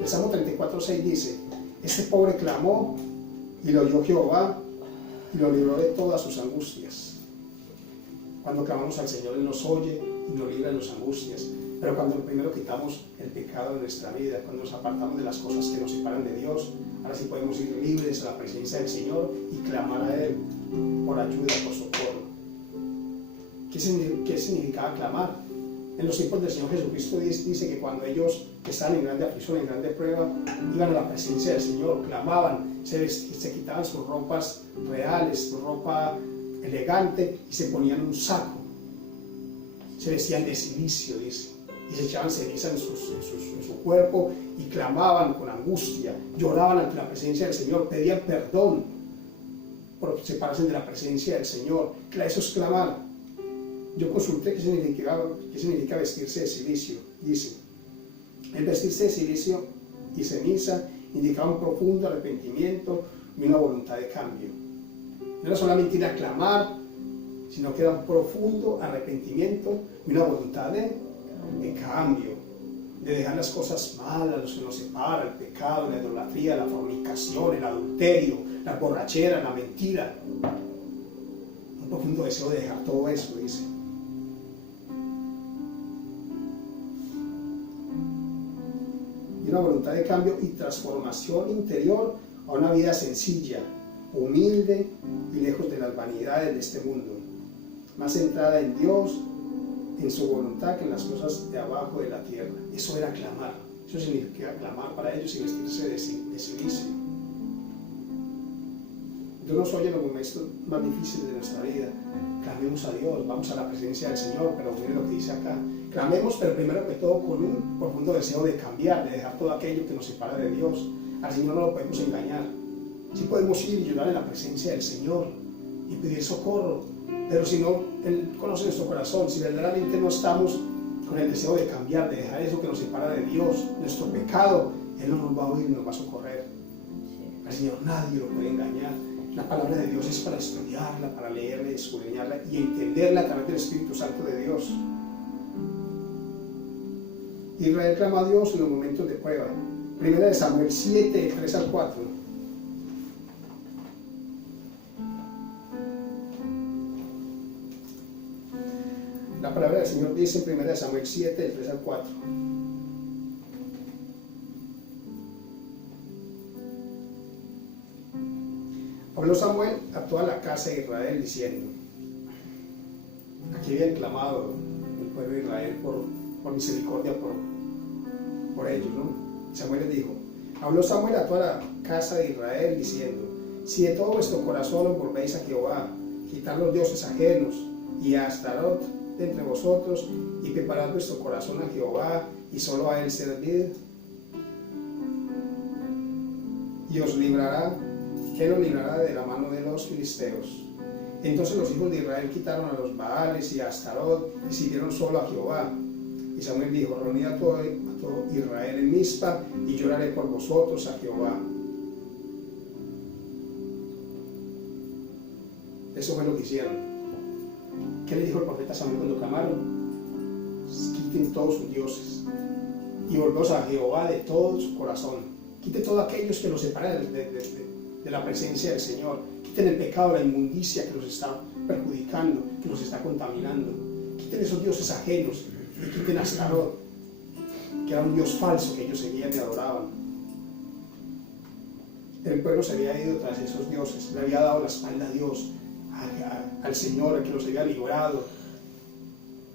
El Salmo 34:6 dice: este pobre clamó y lo oyó Jehová y lo libró de todas sus angustias. Cuando clamamos al Señor, Él nos oye y nos libra de las angustias. Pero cuando primero quitamos el pecado de nuestra vida, cuando nos apartamos de las cosas que nos separan de Dios, ahora sí podemos ir libres a la presencia del Señor y clamar a Él por ayuda, por socorro. ¿Qué significaba clamar? En los tiempos del Señor Jesucristo dice que cuando ellos estaban en grande aflicción, en grande prueba, iban a la presencia del Señor, clamaban, se quitaban sus ropas reales, su ropa elegante, y se ponían un saco. Se vestían de silicio, dice, y se echaban ceniza en su cuerpo y clamaban con angustia, lloraban ante la presencia del Señor, pedían perdón por separarse de la presencia del Señor. Eso es clamar. Yo consulté qué significa vestirse de silicio. Dice: el vestirse de silicio y ceniza indicaba un profundo arrepentimiento y una voluntad de cambio. No era solamente ir a clamar, sino que era un profundo arrepentimiento y una voluntad de cambio, de dejar las cosas malas, los que nos separan, el pecado, la idolatría, la fornicación, el adulterio, la borrachera, la mentira. Un profundo deseo de dejar todo eso, dice. Y una voluntad de cambio y transformación interior a una vida sencilla, humilde y lejos de las vanidades de este mundo, más centrada en Dios, en su voluntad, que en las cosas de abajo de la tierra. Eso era clamar. Eso significa clamar para ellos y vestirse de silicio. Dios nos oye en los momentos más difíciles de nuestra vida. Clamemos a Dios, vamos a la presencia del Señor, pero miren lo que dice acá. Clamemos, pero primero que todo con un profundo deseo de cambiar, de dejar todo aquello que nos separa de Dios. Al Señor no lo podemos engañar. Sí podemos ir y llorar en la presencia del Señor y pedir socorro, pero si no, Él conoce nuestro corazón. Si verdaderamente no estamos con el deseo de cambiar, de dejar eso que nos separa de Dios, nuestro pecado, Él no nos va a oír, nos va a socorrer. Al Señor nadie lo puede engañar. La palabra de Dios es para estudiarla, para leerla, escudriñarla y entenderla a través del Espíritu Santo de Dios. Israel clama a Dios en los momentos de prueba. Primera de Samuel 7, 3 al 4. La palabra del Señor dice en 1 Samuel 7, del 3 al 4. Habló Samuel a toda la casa de Israel diciendo, aquí habían clamado el pueblo de Israel por misericordia por ellos, ¿no? Samuel les dijo, habló Samuel a toda la casa de Israel diciendo, si de todo vuestro corazón os volvéis a Jehová, quitar los dioses ajenos y a Astarot de entre vosotros y preparad vuestro corazón a Jehová y solo a él servid, y os librará, él os librará de la mano de los filisteos. Entonces los hijos de Israel quitaron a los Baales y a Astarot y sirvieron solo a Jehová. Y Samuel dijo, reunid a todo Israel en Mizpa y yo oraré por vosotros a Jehová. Eso fue lo que hicieron. ¿Qué le dijo el profeta Samuel cuando clamaron? Quiten todos sus dioses y volvamos a Jehová de todo su corazón. Quite todos aquellos que los separan de la presencia del Señor. Quiten el pecado, la inmundicia que los está perjudicando, que los está contaminando. Quiten esos dioses ajenos y quiten a Astarot, que era un dios falso que ellos seguían y adoraban. El pueblo se había ido tras esos dioses, le había dado la espalda a Dios, al Señor, el que los había librado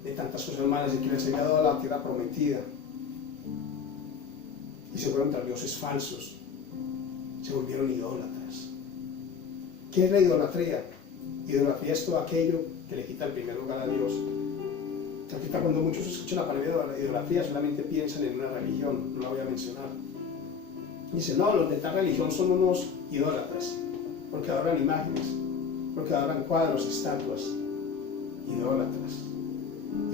de tantas cosas malas y que les había dado la tierra prometida. Y se fueron tras dioses falsos, se volvieron idólatras. ¿Qué es la idolatría? Idolatría es todo aquello que le quita el primer lugar a Dios. Ahorita cuando muchos escuchan la palabra idolatría solamente piensan en una religión, no la voy a mencionar. Dicen, no, los de tal religión son unos idólatras, porque adoran imágenes, porque adoran cuadros, estatuas, idólatras.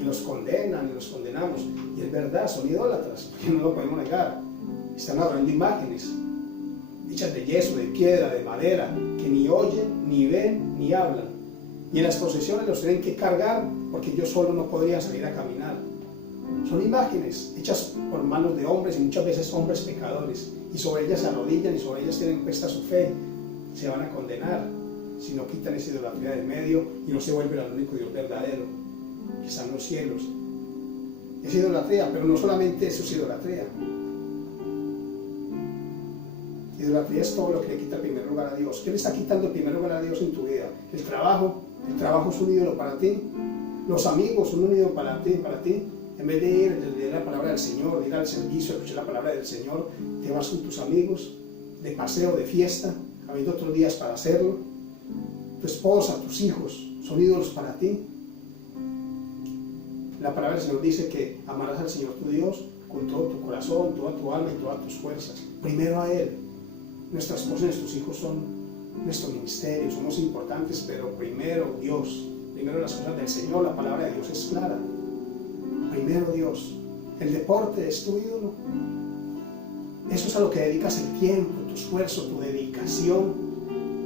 Y los condenan y los condenamos. Y es verdad, son idólatras, porque no lo podemos negar. Están adorando imágenes, hechas de yeso, de piedra, de madera, que ni oyen, ni ven, ni hablan. Y en las procesiones los tienen que cargar, porque yo solo no podría salir a caminar. Son imágenes hechas por manos de hombres y muchas veces hombres pecadores. Y sobre ellas se arrodillan y sobre ellas tienen puesta su fe. Se van a condenar si no quitan esa idolatría del medio y no se vuelven al único Dios verdadero, que está en los cielos. Es idolatría, pero no solamente eso es idolatría. Idolatría es todo lo que le quita el primer lugar a Dios. ¿Qué le está quitando el primer lugar a Dios en tu vida? El trabajo es un ídolo para ti. Los amigos son un ídolo para ti. En vez de ir a leer la palabra del Señor, de ir al servicio, a escuchar la palabra del Señor, te vas con tus amigos de paseo, de fiesta, habiendo otros días para hacerlo. Tu esposa, tus hijos son ídolos para ti. La palabra del Señor dice que amarás al Señor tu Dios con todo tu corazón, toda tu alma y todas tus fuerzas. Primero a Él. Nuestra esposa y nuestros hijos son nuestro ministerio, somos importantes, pero primero Dios, primero las cosas del Señor. La palabra de Dios es clara. Primero Dios. El deporte es tu ídolo. Eso es a lo que dedicas el tiempo, tu esfuerzo, tu dedicación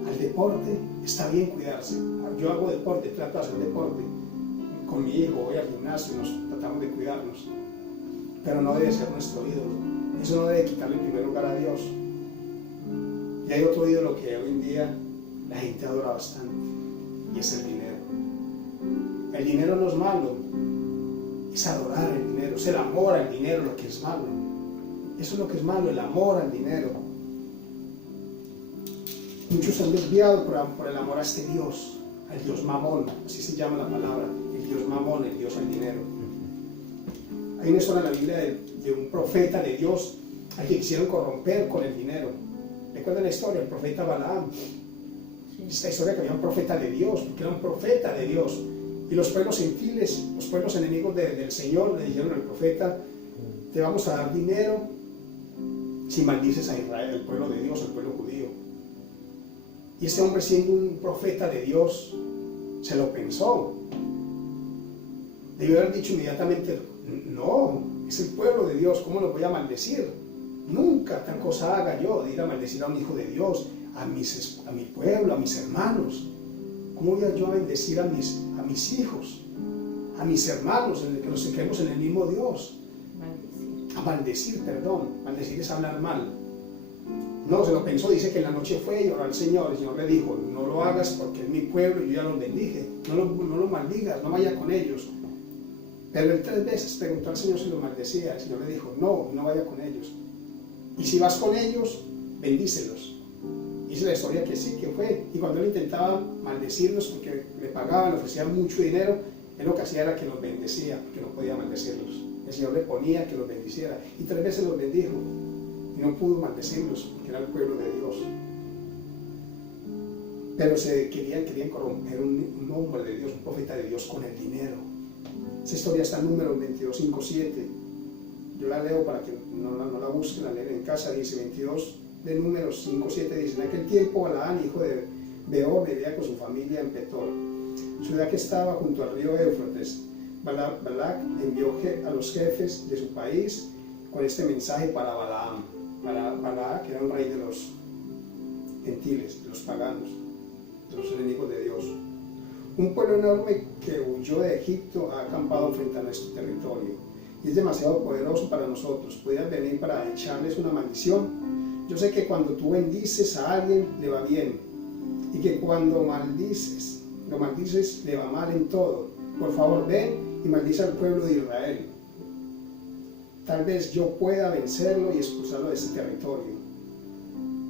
al deporte. Está bien cuidarse. Yo hago deporte, trato de hacer deporte. Con mi hijo voy al gimnasio y nos tratamos de cuidarnos. Pero no debe ser nuestro ídolo. Eso no debe quitarle el primer lugar a Dios. Y hay otro ídolo que hoy en día la gente adora bastante, y es el dinero. El dinero no es malo, es adorar el dinero, es el amor al dinero lo que es malo. Eso es lo que es malo, el amor al dinero. Muchos se han desviado por el amor a este Dios, al Dios Mamón, así se llama la palabra, el Dios Mamón, el Dios al dinero. Hay una historia en la Biblia de un profeta de Dios al que quisieron corromper con el dinero. ¿Recuerdan la historia? El profeta Balaam. Esta historia que había un profeta de Dios, porque era un profeta de Dios. Y los pueblos gentiles, los pueblos enemigos del Señor, le dijeron al profeta, te vamos a dar dinero si maldices a Israel, el pueblo de Dios, el pueblo judío. Y este hombre, siendo un profeta de Dios, se lo pensó. Debió haber dicho inmediatamente, no, es el pueblo de Dios, ¿cómo lo voy a maldecir? Nunca tal cosa haga yo, de ir a maldecir a un hijo de Dios, a mi pueblo, a mis hermanos. ¿Cómo voy yo a bendecir a mis hijos, a mis hermanos, en el que nos creemos en el mismo Dios? Maldecir, maldecir es hablar mal. No, se lo pensó, dice que en la noche fue y oró al Señor. El Señor le dijo, no lo hagas porque es mi pueblo y yo ya los bendije. No lo maldigas, no vaya con ellos. Pero él 3 veces preguntó al Señor si los maldecía. El Señor le dijo, no vaya con ellos. Y si vas con ellos, bendícelos. Dice la historia que sí, que fue. Y cuando él intentaba maldecirlos porque le pagaban, le ofrecían mucho dinero, él lo que hacía era que los bendecía, porque no podía maldecirlos. El Señor le ponía que los bendiciera. Y 3 veces los bendijo. Y no pudo maldecirlos, porque era el pueblo de Dios. Pero querían corromper un hombre de Dios, un profeta de Dios con el dinero. Esa historia está en Números 22:5-7. Yo la leo para que no la busquen, la leen en casa. Dice 22 de Números 5-7. Dice, en aquel tiempo Balaán, hijo de Beor, vivía con su familia en Petor, ciudad que estaba junto al río Éufrates. Balac envió a los jefes de su país con este mensaje para Balaam. Balac era un rey de los gentiles, de los paganos, de los enemigos de Dios. Un pueblo enorme que huyó de Egipto ha acampado frente a nuestro territorio y es demasiado poderoso para nosotros. ¿Podrías venir para echarles una maldición? Yo sé que cuando tú bendices a alguien le va bien y que cuando lo maldices le va mal en todo. Por favor, ven y maldice al pueblo de Israel. Tal vez yo pueda vencerlo y expulsarlo de ese territorio.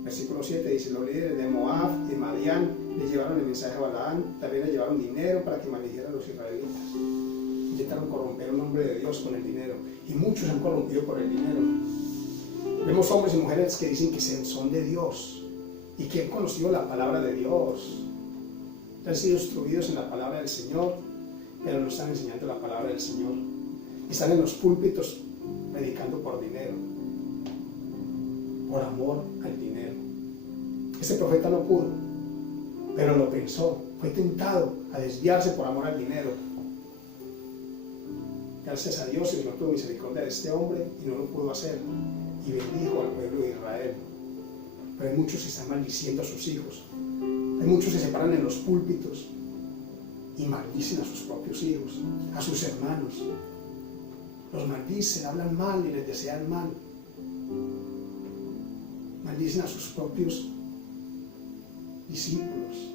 Versículo 7 dice, los líderes de Moab y Madián le llevaron el mensaje a Balaam, también le llevaron dinero para que maldijera a los israelitas. Intentaron corromper el nombre de Dios con el dinero, y muchos han corrompido por el dinero. Vemos hombres y mujeres que dicen que son de Dios y que han conocido la palabra de Dios, han sido instruidos en la palabra del Señor, pero no están enseñando la palabra del Señor. Están en los púlpitos predicando por dinero, por amor al dinero. Este profeta no pudo, pero lo pensó, fue tentado a desviarse por amor al dinero. Gracias a Dios, el Señor tuvo misericordia de este hombre y no lo pudo hacer, y bendijo al pueblo de Israel. Pero hay muchos que están maldiciendo a sus hijos, hay muchos que se paran en los púlpitos y maldicen a sus propios hijos, a sus hermanos. Los maldicen, hablan mal y les desean mal. Maldicen a sus propios discípulos,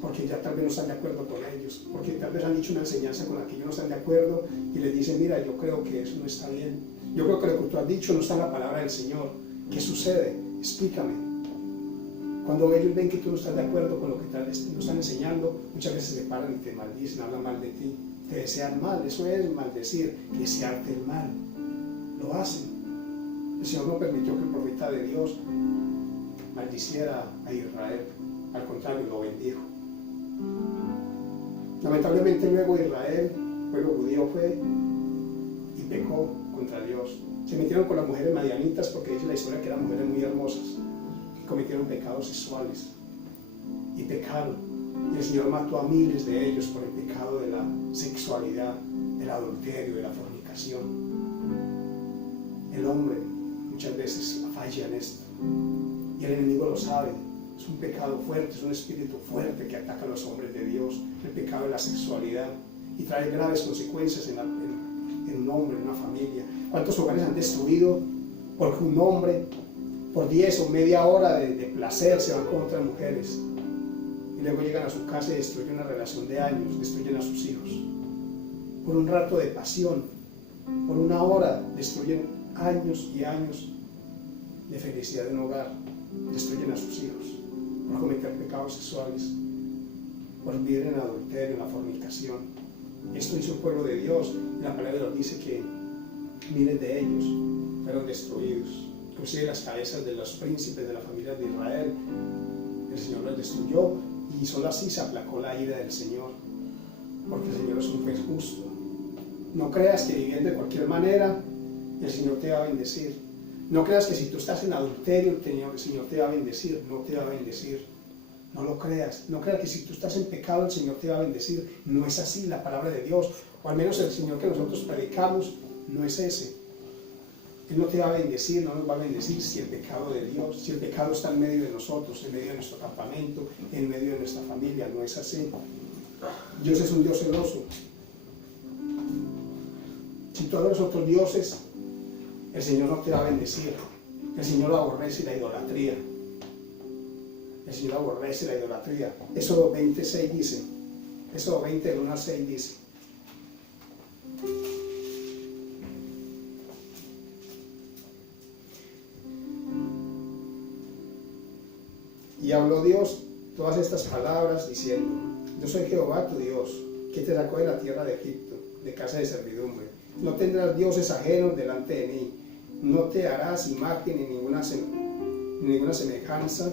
porque ya tal vez no están de acuerdo con ellos, porque tal vez han dicho una enseñanza con la que ellos no están de acuerdo y les dicen, mira, yo creo que eso no está bien, yo creo que lo que tú has dicho no está en la palabra del Señor. ¿Qué sucede? Explícame. Cuando ellos ven que tú no estás de acuerdo con lo que no están enseñando, muchas veces se paran y te maldicen, hablan mal de ti, te desean mal. Eso es maldecir, desearte el mal. Lo hacen. El Señor no permitió que el profeta de Dios maldiciera a Israel, al contrario, lo bendijo. Lamentablemente luego Israel, el pueblo judío, fue y pecó contra Dios. Se metieron con las mujeres madianitas porque dice la historia que eran mujeres muy hermosas y cometieron pecados sexuales y pecaron, y el Señor mató a miles de ellos por el pecado de la sexualidad, del adulterio, de la fornicación. El hombre muchas veces falla en esto y el enemigo lo sabe. Es un pecado fuerte, es un espíritu fuerte que ataca a los hombres de Dios, el pecado de la sexualidad, y trae graves consecuencias en un hombre, en una familia. ¿Cuántos hogares han destruido porque un hombre por 10 o media hora de placer se van con otras mujeres y luego llegan a su casa y destruyen una relación de años, destruyen a sus hijos? Por un rato de pasión, por una hora, destruyen años y años de felicidad de un hogar, destruyen a sus hijos por cometer pecados sexuales, por vivir en adulterio, en la fornicación. Esto hizo el pueblo de Dios, y la palabra de Dios dice que miles de ellos fueron destruidos. Inclusive las cabezas de los príncipes de la familia de Israel, el Señor los destruyó, y solo así se aplacó la ira del Señor, porque el Señor es un juez justo. No creas que viviendo de cualquier manera el Señor te va a bendecir. No creas que si tú estás en adulterio el Señor te va a bendecir. No te va a bendecir. No lo creas. No creas que si tú estás en pecado el Señor te va a bendecir. No es así la palabra de Dios. O al menos el Señor que nosotros predicamos no es ese. Él no te va a bendecir, no nos va a bendecir si el pecado de Dios, si el pecado está en medio de nosotros, en medio de nuestro campamento, en medio de nuestra familia. No es así. Dios es un Dios celoso. Si tú adoras a otros dioses, el Señor no te va a bendecir. El Señor aborrece la idolatría. El Señor aborrece la idolatría. Éxodo 26 dice, Éxodo 20, del 1 al 6 dice, Y habló Dios todas estas palabras diciendo: yo soy Jehová tu Dios, que te sacó de la tierra de Egipto, de casa de servidumbre. No tendrás dioses ajenos delante de mí, no te harás imagen ni ninguna semejanza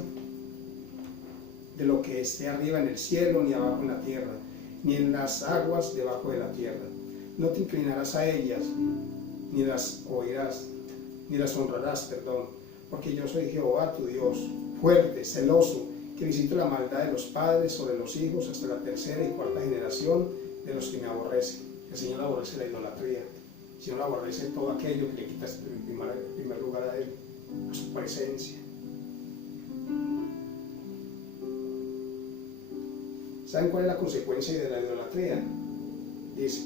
de lo que esté arriba en el cielo, ni abajo en la tierra, ni en las aguas debajo de la tierra. No te inclinarás a ellas, ni las oirás, ni las honrarás, porque yo soy Jehová tu Dios, fuerte, celoso, que visito la maldad de los padres sobre los hijos hasta la tercera y cuarta generación de los que me aborrecen. El Señor aborrece la idolatría. El Señor aborrece todo aquello que le quita el primer lugar a Él, a su presencia. ¿Saben cuál es la consecuencia de la idolatría? Dice: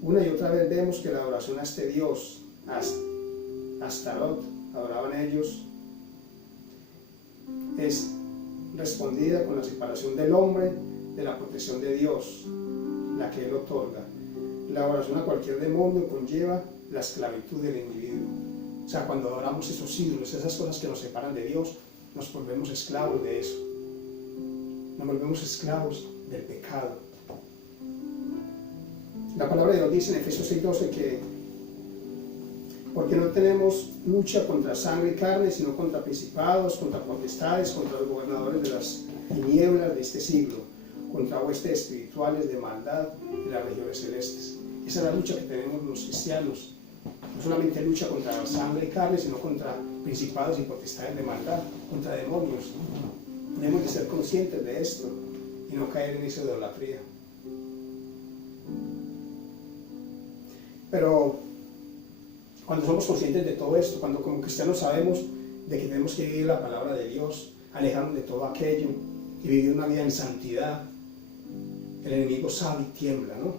una y otra vez vemos que la adoración a este Dios, Astarot, adoraban ellos, es respondida con la separación del hombre de la protección de Dios, la que Él otorga. La adoración a cualquier demonio conlleva la esclavitud del individuo. O sea, cuando adoramos esos ídolos, esas cosas que nos separan de Dios, nos volvemos esclavos de eso. Nos volvemos esclavos del pecado. La palabra de Dios dice en Efesios 6:12 que porque no tenemos lucha contra sangre y carne, sino contra principados, contra potestades, contra los gobernadores de las tinieblas de este siglo, contra huestes espirituales de maldad de las regiones celestes. Esa es la lucha que tenemos los cristianos. No solamente lucha contra la sangre y carne, sino contra principados y potestades de maldad, contra demonios. Tenemos que ser conscientes de esto y no caer en esa idolatría. Pero cuando somos conscientes de todo esto, cuando como cristianos sabemos de que tenemos que vivir la palabra de Dios, alejarnos de todo aquello y vivir una vida en santidad, el enemigo sabe y tiembla, ¿no?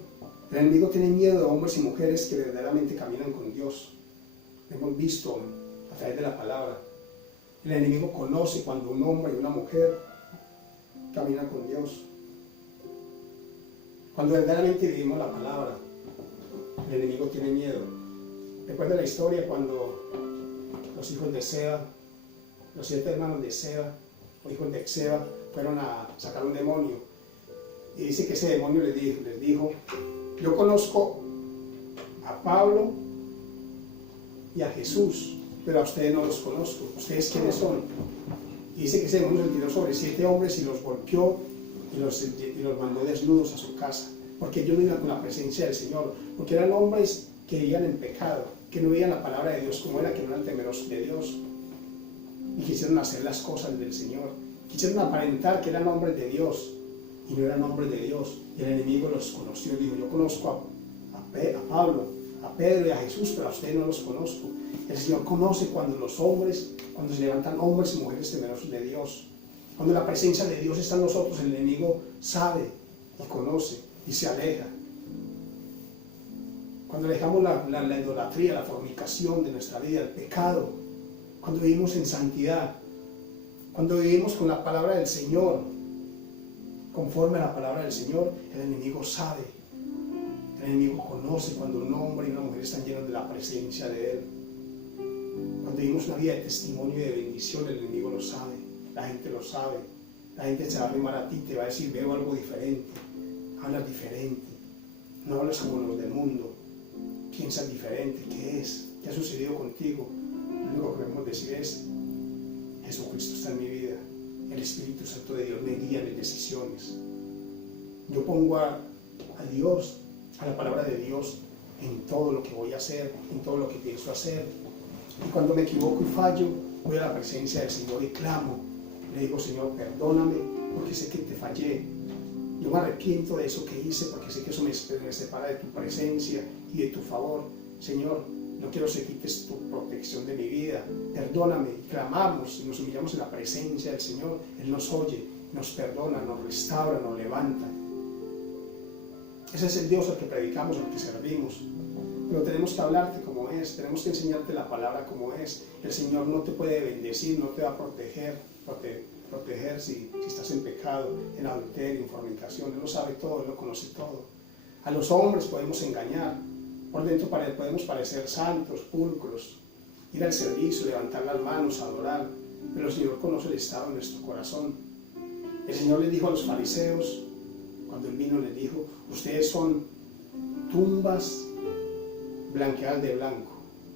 El enemigo tiene miedo de hombres y mujeres que verdaderamente caminan con Dios. Lo hemos visto a través de la palabra. El enemigo conoce cuando un hombre y una mujer caminan con Dios. Cuando verdaderamente vivimos la palabra, el enemigo tiene miedo. Recuerda la historia cuando los hijos de Seba, los 7 hermanos de Seba, o hijos de Seba, fueron a sacar un demonio. Y dice que ese demonio les dijo: yo conozco a Pablo y a Jesús, pero a ustedes no los conozco. ¿Ustedes quiénes son? Y dice que ese demonio se tiró sobre 7 hombres y los golpeó y los mandó desnudos a su casa, porque ellos no iban con la presencia del Señor, porque eran hombres que vivían en pecado, que no veían la palabra de Dios como era, que no eran temerosos de Dios, y quisieron hacer las cosas del Señor, quisieron aparentar que eran hombres de Dios, y no eran hombres de Dios. Y el enemigo los conoció y dijo: yo conozco a Pablo, a Pedro y a Jesús, pero a ustedes no los conozco. El Señor conoce cuando se levantan hombres y mujeres temerosos de Dios. Cuando la presencia de Dios está en nosotros, el enemigo sabe y conoce y se aleja. Cuando dejamos la idolatría, la fornicación de nuestra vida, el pecado, cuando vivimos en santidad, cuando vivimos con la palabra del Señor, conforme a la palabra del Señor, el enemigo sabe, el enemigo conoce cuando un hombre y una mujer están llenos de la presencia de Él. Cuando vivimos una vida de testimonio y de bendición, el enemigo lo sabe, la gente lo sabe, la gente se va a arrimar a ti, te va a decir: veo algo diferente, hablas diferente, no hablas como los del mundo, piensas diferente. ¿Qué es? ¿Qué ha sucedido contigo? Lo único que podemos decir es: Jesucristo está en mi vida, el Espíritu Santo de Dios me guía en mis decisiones. Yo pongo a Dios, a la palabra de Dios, en todo lo que voy a hacer, en todo lo que pienso hacer. Y cuando me equivoco y fallo, voy a la presencia del Señor y clamo. Le digo: Señor, perdóname, porque sé que te fallé. Yo me arrepiento de eso que hice, porque sé que eso me separa de tu presencia y de tu favor. Señor, no quiero que quites tu protección de mi vida. Perdóname. Y clamamos y nos humillamos en la presencia del Señor. Él nos oye, nos perdona, nos restaura, nos levanta. Ese es el Dios al que predicamos, al que servimos. Pero tenemos que hablarte como es, tenemos que enseñarte la palabra como es. El Señor no te puede bendecir, no te va a proteger si estás en pecado, en adulterio, en fornicación. Él lo sabe todo, Él lo conoce todo. A los hombres podemos engañar, por dentro podemos parecer santos, pulcros, ir al servicio, levantar las manos, adorar, pero el Señor conoce el estado de nuestro corazón. El Señor les dijo a los fariseos, cuando Él vino les dijo, ustedes son tumbas blanqueadas de blanco.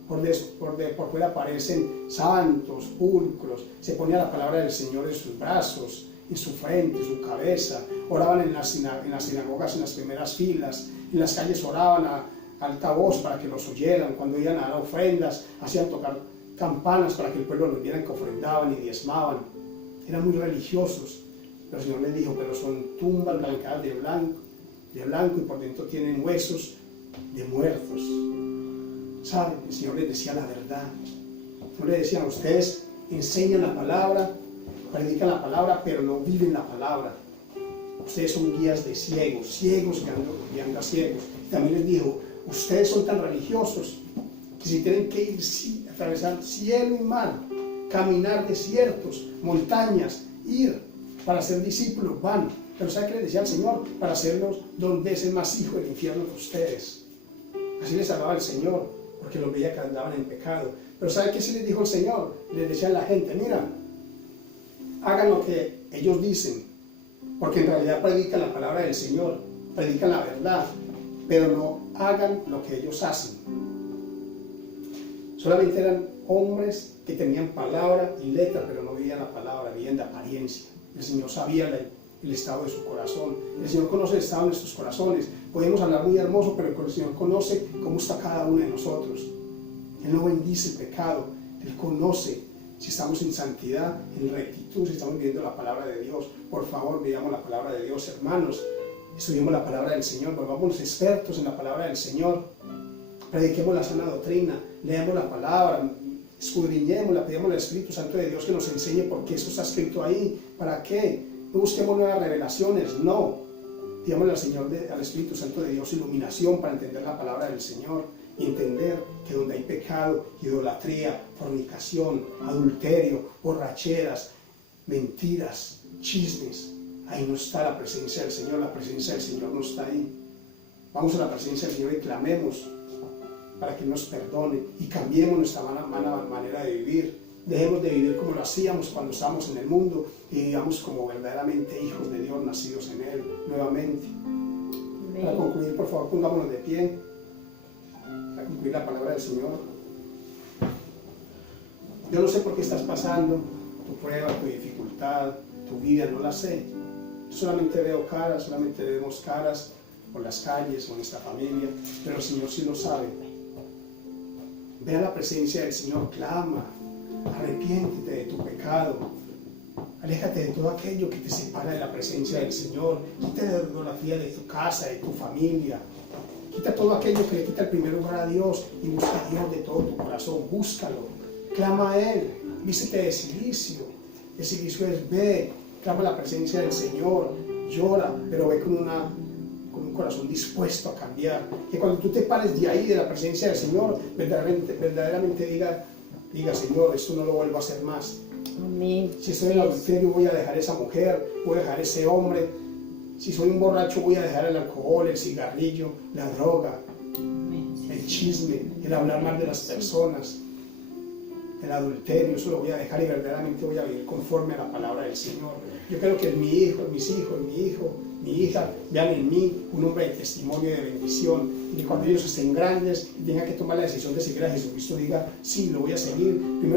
Por fuera parecen santos, pulcros, se ponía la palabra del Señor en sus brazos, en su frente, en su cabeza, oraban en las sinagogas en las primeras filas, en las calles oraban a alta voz para que los oyeran, cuando iban a dar ofrendas, hacían tocar campanas para que el pueblo los viera que ofrendaban y diezmaban, eran muy religiosos, pero el Señor les dijo, pero son tumbas blanqueadas de blanco y por dentro tienen huesos de muertos. ¿Saben? El Señor les decía la verdad. No les decían, ustedes enseñan la palabra, predican la palabra, pero no viven la palabra. Ustedes son guías de ciegos guiando a ciegos. Y también les dijo, ustedes son tan religiosos que si tienen que ir atravesar cielo y mar, caminar desiertos, montañas, ir para ser discípulos, van. Pero ¿sabe qué les decía el Señor? Para hacerlos 2 veces más hijos del infierno que ustedes. Así les hablaba el Señor, porque los veía que andaban en pecado. Pero ¿sabe qué sí les dijo el Señor? Les decía a la gente, mira, hagan lo que ellos dicen, porque en realidad predican la palabra del Señor, predican la verdad, pero no hagan lo que ellos hacen. Solamente eran hombres que tenían palabra y letra, pero no vivían la palabra, vivían de apariencia. El Señor sabía el estado de su corazón. El Señor conoce el estado de nuestros corazones. Podemos hablar muy hermoso, pero el Señor conoce cómo está cada uno de nosotros. Él no bendice el pecado, Él conoce si estamos en santidad, en rectitud, si estamos viviendo la palabra de Dios. Por favor, veamos la palabra de Dios, hermanos. Estudiemos la palabra del Señor, volvamos expertos en la palabra del Señor. Prediquemos la sana doctrina, leamos la palabra, escudriñémosla, pedimos al Espíritu Santo de Dios que nos enseñe por qué eso está escrito ahí, para qué. No busquemos nuevas revelaciones, no. Pidámosle al Señor, al Espíritu Santo de Dios, iluminación para entender la palabra del Señor y entender que donde hay pecado, idolatría, fornicación, adulterio, borracheras, mentiras, chismes, ahí no está la presencia del Señor. La presencia del Señor no está ahí. Vamos a la presencia del Señor y clamemos para que nos perdone y cambiemos nuestra manera de vivir. Dejemos de vivir como lo hacíamos cuando estábamos en el mundo y vivamos como verdaderamente hijos de Dios, nacidos en Él, nuevamente. Amén. Para concluir, por favor, pongámonos de pie, para concluir la palabra del Señor. Yo no sé por qué estás pasando, tu prueba, tu dificultad, tu vida, no la sé. Yo solamente veo caras, solamente vemos caras por las calles o en esta familia, pero el Señor sí lo sabe. Ve a la presencia del Señor, clama. Arrepiéntete de tu pecado, aléjate de todo aquello que te separa de la presencia del Señor, quita la idolatría de tu casa, de tu familia, quita todo aquello que le quita el primer lugar a Dios y busca a Dios de todo tu corazón, búscalo, clama a Él, vístete de silicio, el silicio es ve, clama la presencia del Señor, llora, pero ve con un corazón dispuesto a cambiar, que cuando tú te pares de ahí, de la presencia del Señor, verdaderamente diga, Señor, esto no lo vuelvo a hacer más. Amén. Si estoy en el adulterio, voy a dejar esa mujer, voy a dejar ese hombre. Si soy un borracho, voy a dejar el alcohol, el cigarrillo, la droga, el chisme, el hablar mal de las personas, el adulterio. Eso lo voy a dejar y verdaderamente voy a vivir conforme a la palabra del Señor. Yo creo que mi hijo, mis hijos, mi hija vean en mí un hombre de testimonio y de bendición, y que cuando ellos estén grandes y tengan que tomar la decisión de seguir a Jesucristo, diga, sí, lo voy a seguir. Primero